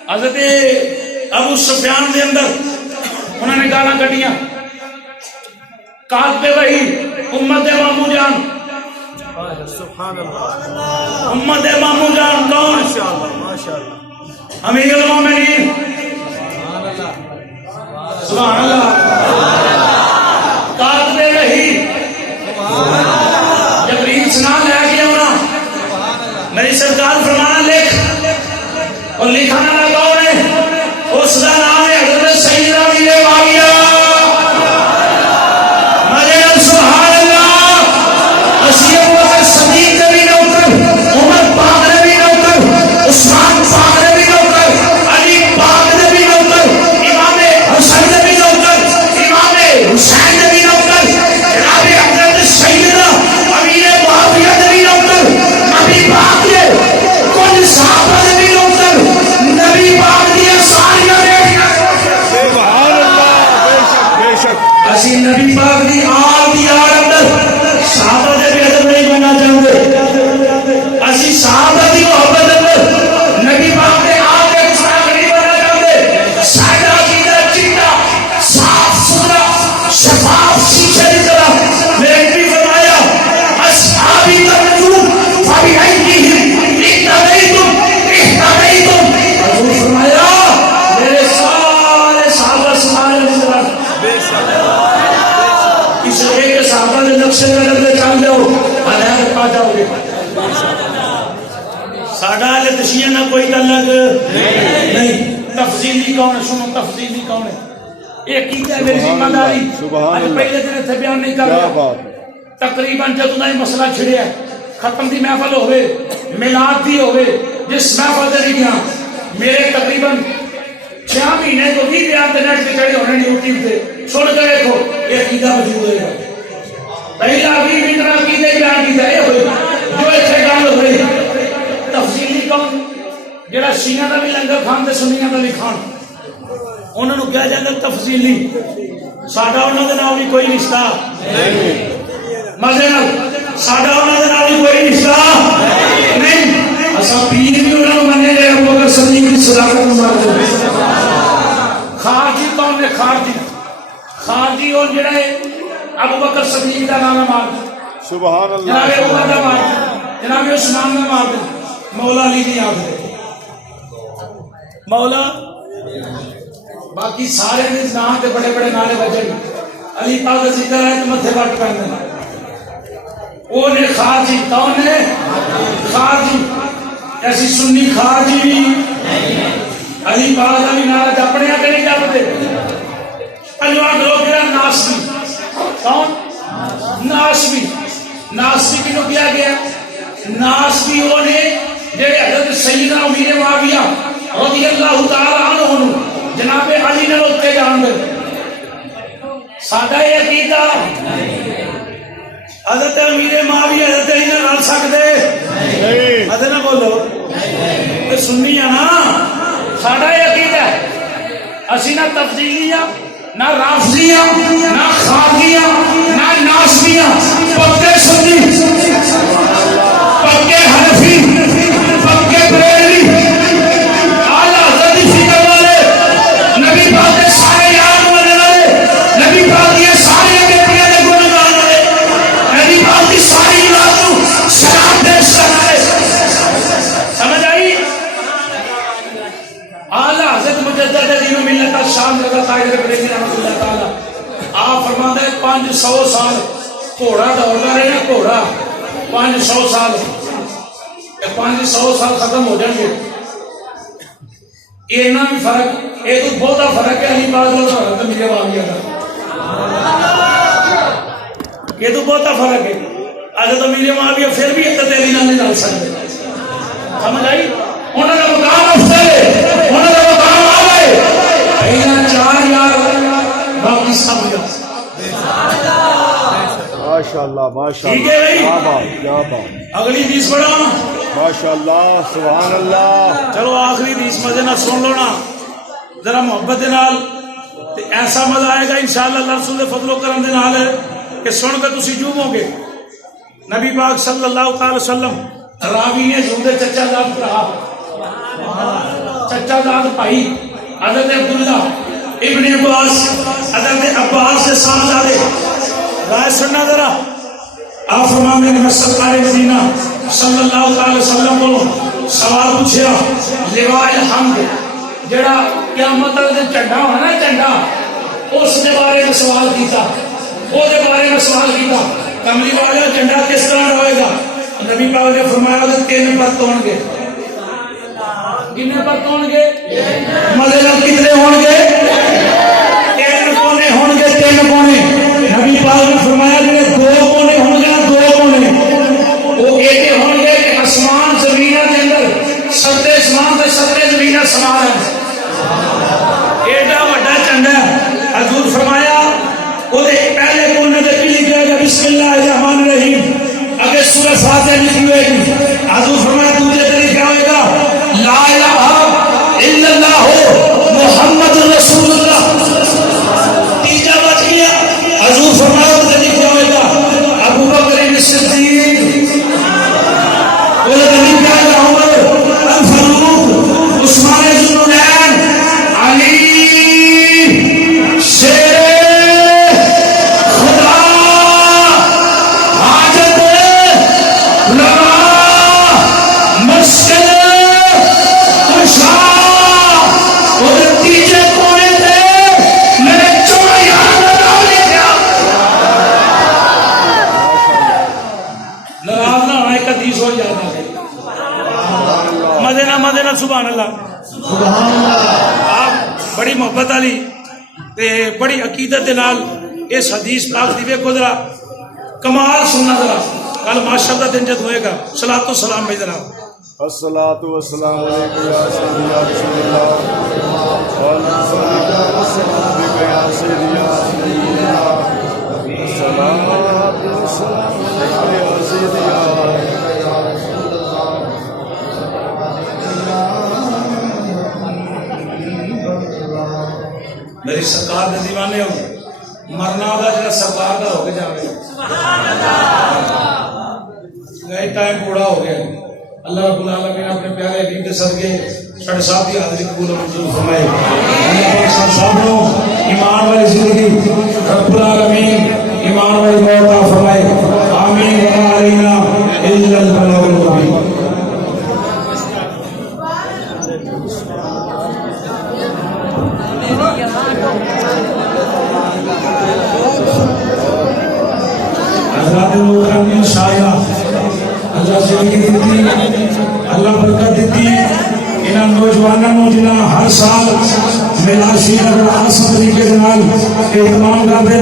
حضرت ابو سفیان دے اندر انہوں نے گالاں کڈیاں کاتب وحی امت مامو جان سبحان اللہ امت مامو جان کون ماشاءاللہ امیر المومنین سبحان اللہ کاتب وحی جبریل سنان لے گیا ہونا میری سرکار فرمانا لکھ اور لکھانا لگا انہیں اس کا نام ہے حضرت سیدنا امیر معاویہ سبحان اللہ اسیب وقت صدیق نے بھی نوکر عمر پاک نے بھی نوکر عثمان پاک نے بھی نوکر علی پاک نے بھی نوکر امام حسن نے بھی نوکر امام حسین نے بھی نوکر جناب حضرت سیدنا امیر معاویہ نے بھی نوکر نبی پاک نے کل صحابہ نے بھی نوکر نبی پاک کی ساریاں سبحان اللہ بے شک بے شک اسی نبی پاک دی آل دی آل اندر صحابہ دے بھی ادب نہیں بننا چاہتے اسی صحابہ دی محبت اندر نبی پاک دے آل دے سراغ نہیں بننا چاہتے سادہ عقیدہ چٹا صاف ستھرا شفاف شیشے کی طرح میرے نبی فرمایا اصحابی ترجم فبعیدہم اہتدیتم اہتدیتم حضور فرمایا میرے سارے صحابہ سارے نظر بے شک اس ایک صحابہ نے نقشے قدم میں چل جاؤ ہدایت پا جاؤ گے ساڈا اہل تشیع نہ کوئی تعلق نہیں تفصیلی کون ہے سنو تفصیلی کون ہے یہ کیتا ہے میری ذمہ داری سبحان اللہ پہلے دن اتنے بیان نہیں کر کیا رہا بات تقریباً جب انہیں مسئلہ چھڑیا ختم دی محفل ہوئے میلاد دی ہوئے جس محفل دے گیا میرے تقریباً 6 مہینے کو 20 بیان تے نیٹ پہ چڑھے ہونے یوٹیوب پہ سن کے دیکھو یہ عقیدہ موجود ہے پہلا 20 منٹ کا عقیدہ بیان کیتا ہے ہوئے جو اتنے گل ہوئی تفصیلی کون جڑا شیعہ دا بھی لنگر کھان تے سنیاں دا بھی کھان انہاں نوں کہا جاندا تفصیلی ساڈا انہاں دے نال بھی کوئی رشتہ نہیں مزے نال ساڈا انہاں دے نال بھی کوئی رشتہ نہیں اساں پیر بھی انہاں نوں مننے دے ابو بکر صدیق دی صداقت نوں مانتے خارجی کون نے خارجی اور جڑا ہے ابو بکر صدیق دا نام مار سبحان جناب اللہ عمر دا مار جناب عثمان دا مار مولا علی دی یاد مولا باقی سارے دے نام تے بڑے بڑے نالے بجے علی پاک دا ذکر ہے تے متھے وٹ پہندا او نے خارجی کون ہے خارجی ایسی سنی خارجی بھی علی پاک دا بھی نعرہ جپنے آ کے نہیں جپتے پنجواں گروہ کیا ناسبی کون ناسبی ناسبی کنوں کیا گیا ناسبی وہ نے جڑے حضرت سیدنا امیر معاویہ رضی اللہ تعالی عنہ جناب علی نے اتنے جان دے ساڈا یہ عقیدہ حضرت امیر معاویہ حضرت علی نے رل سکتے نہیں حضرت نہ بولو سننی ہے نا ساڈا یہ عقیدہ اسی نہ تفضیلیاں نہ رافضیاں نہ خارجیاں نہ ناسبیاں پکے سنی پکے حنفی پکے بریلوی اعلی حضرت فکر والے نبی پاک کے سارے یار بننے والے نبی پاک کی ساری بیٹیاں نے گنگان والے نبی پاک کی ساری اولاد کو سلام پیش کرنا ہے سمجھ آئی اعلی حضرت مجدد دین و ملت کا شان رضا طاہر بریلوی رحمۃ اللہ تعالی آپ فرماتے ہیں 500 سال گھوڑا دوڑتا رہے نا گھوڑا 500 سال 500 سال ختم ہو جائیں گے اینا بھی فرق یہ تو بہت فرق ہے علی پاک اور حضرت امیر معاویہ کا یہ تو بہت فرق ہے حضرت امیر معاویہ پھر بھی حضرت علی نال نہیں ڈال سکتے سمجھ آئی انہوں نے مقام افضل ہے انہوں نے مقام آگئے اینا 4 یار باقی سب یار ماشاءاللہ ٹھیک ہے بھائی کیا بات کیا بات اگلی حدیث پڑھا ماشاءاللہ سبحان اللہ چلو آخری حدیث مزے نہ سن لو نا ذرا محبت دے نال تے ایسا مزہ آئے گا انشاءاللہ اللہ رسول دے فضل و کرم دے نال کہ سن کے تسی جوم گے نبی پاک صلی اللہ تعالی وسلم راوی نے جھوٹے چچا داد رہا چچا داد بھائی حضرت عبداللہ ابن عباس حضرت عباس سے سامنے آ رائے سننا ذرا آپ فرمانے ہیں سرکار مدینہ صلی اللہ علیہ وسلم کو سوال پوچھیا لواء الحمد جڑا قیامت دے جھنڈا ہونا نا جھنڈا اس دے بارے میں سوال کیتا او دے بارے میں سوال کیتا کملی والا جھنڈا کس طرح رہے گا نبی پاک نے فرمایا کہ 3 پرت ہون گے کتنے پرت ہون گے مطلب کتنے ہون گے 3 کونے ہون گے 3 کونے نبی پاک نے فرمایا کہ 2 کونے ہون گے 2 کونے وہ ایسے ہون گے کہ آسمان زمین کے اندر ستے آسمان تے ستے زمین سمان ہے ایڈا بڑا جھنڈا حضور فرمایا وہ پہلے کونے تے لکھا گیا بسم اللہ الرحمن الرحیم اگر سورہ فاتحہ لکھی ہوئے گی حضور فرمایا دوسرے طریقہ ہوئے گا لا الہ الا اللہ محمد رسول اللہ تیجا بچ گیا حضور فرمایا دوسرے لکھا ہوئے گا ابو بکر صدیق وہ طریقہ ہے عمر الفاروق عثمان ذوالنورین علی شیر مدینہ سبحان اللہ آپ بڑی محبت والی تے بڑی عقیدت دے نال اس حدیث پاک دی ویکھو ذرا کمال سننا ذرا کل معاشر دا دن جد ہوئے گا صلاۃ و سلام بھائی جناب الصلاۃ والسلام علیکم یا سیدی یا رسول اللہ والسلام علیکم یا سیدی یا رسول اللہ الصلاۃ والسلام علیکم یا سیدی یا میری سرکار دے دیوانے ہو مرنا دا جڑا سرکار دا ہو کے جاوے سبحان اللہ گئے ٹائم پورا ہو گیا اللہ رب العالمین اپنے پیارے حبیب کے صدقے ساڈے صاحب دی حاضری قبول و منظور فرمائے اللہ پاک صاحب نو ایمان والی زندگی رب العالمین ایمان والی موت عطا فرمائے آمین وما علینا الا البلاغ المبین حضرات محترم انشاءاللہ اللہ زندگی دیتی اللہ برکت دیتی انہاں نوجوانوں جنہاں ہر سال میلاد شریف دا آسان طریقے دے نال اہتمام کرتے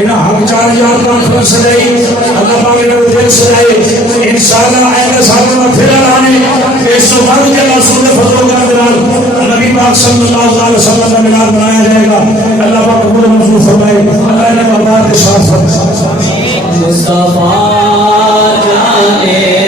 انہاں حق 4000 کانفرنس سجائی اللہ پاک نے دل سجائے انشاءاللہ اہل سال میں پھر آنے اس تو بعد کے رسول فضل کا نال نبی پاک صلی اللہ علیہ وسلم کا میلاد منایا جائے گا اللہ پاک قبول منظور فرمائے اللہ نے مبارک اشارت فرمائے مصطفیٰ جانے